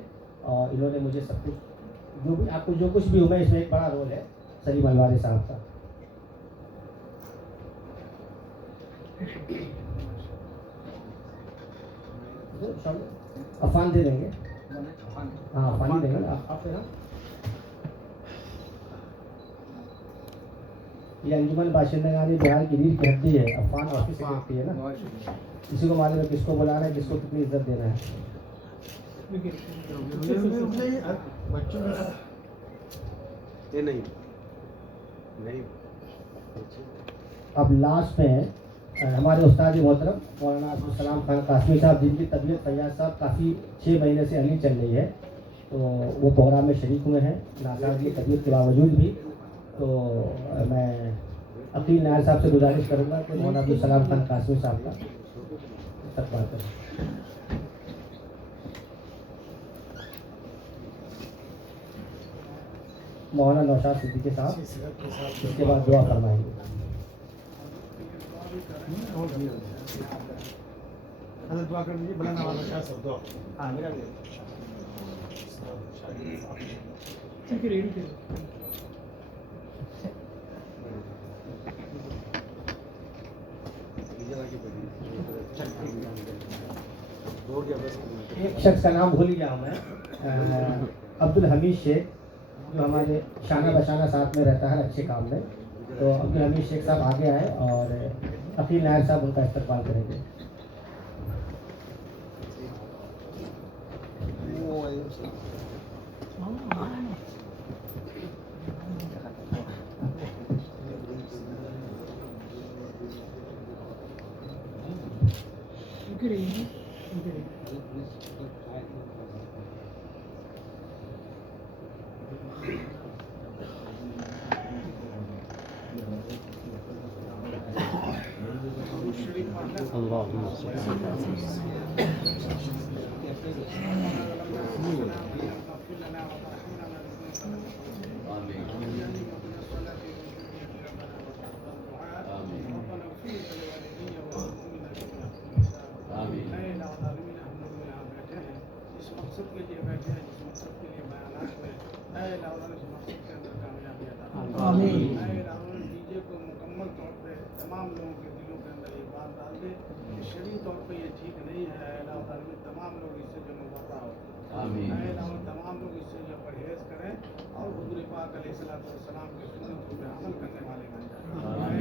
اور انہوں نے مجھے سب کچھ جو بھی آپ کو جو کچھ بھی ہو، میں اس میں ایک بڑا رول ہے سلیم الواری صاحب کا. عفان دے دیں گے. ہاں عفان دیں گے آپ. یہ انجمن باشندگان بہار کی ریڑھ کی ہڈی ہے. عفان آفس سیکرٹری ہے نا. کسی کو معلوم ہے کس کو بلانا ہے، کس کو کتنی عزت دینا ہے. اب لاسٹ میں ہمارے استاد محترم مولانا عبدالسلام خان قاسمی صاحب، جن کی طبیعت فیاض صاحب کافی 6 مہینے سے ہلی چل رہی ہے، تو وہ پروگرام میں شریک ہوئے ہیں ناساز کی طبیعت کے باوجود بھی. تو میں عقیل نائر صاحب سے گزارش کروں گا کہ مولانا عبدالسلام خان قاسمی صاحب کا استقبال کریں. مولانا نوشاد صدیقی صاحب اس کے بعد دعا فرمائیں گے. حضرت دعا کر دیجیے. بلا نواز شاہ صاحب دعا. ہاں میرا بھی ایک شخص کا نام بھول گیا ہوں میں، عبدالحمید شیخ، جو ہمارے شانہ بشانہ ساتھ میں رہتا ہے اچھے کام میں. تو عبدالحمید شیخ صاحب آگے آئے اور عقیل نائر صاحب ان کا استقبال کریں گے. تمام لوگوں کے دلوں کے اندر یہ بات ڈال دے کہ شرعی طور پہ یہ ٹھیک نہیں ہے. اللہ تعالیٰ میں تمام لوگ اس سے جو مبرہ ہو، تمام لوگ اس سے جو پرہیز کریں اور حضور پاک علیہ السلام کے سنتوں پہ عمل کرنے والے بن جائیں.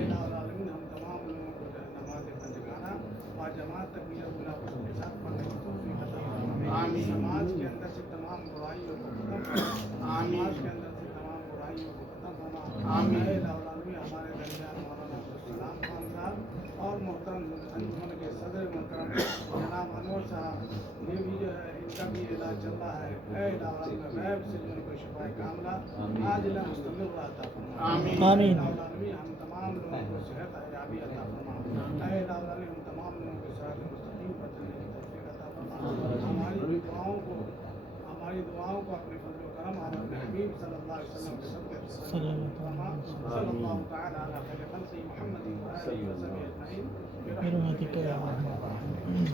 اللہ عالمین ہم تمام لوگوں کو نماز پنجگانہ با جماعت تکبیرۃ اللہ کے ساتھ پڑھنے کی توفیق عطا فرمائے. سماج کے اندر سے تمام برائیوں کو ختم فرما. سماج کے اندر سے تمام برائیوں کو ختم فرما. اللہ عالمین ہمارے درمیان مولانا عبدالسلام خان صاحب اور محترم انجمن کے صدر محترم جناب انور صاحب، یہ بھی جو ہے ان کا بھی علاج چل رہا ہے. اے اللہ غیب سے ان کو شفا کاملہ عاجلہ مستمر عطا فرما. آمین. ہم تمام لوگوں کو صحت حیابی عطا فرما. اے اللہ ہم تمام لوگوں کو صراط مستقیم پر چلنے کی توفیق عطا فرما. ہماری دعاؤں کو اپنے فضل و کرم اور اپنے حبیب صلی اللہ علیہ وسلم کے صدقے صلی اللہ تعالی علی خیر خلق محمد و آلہ وصحبہ اجمعین برحمتک یا ارحم الراحمین.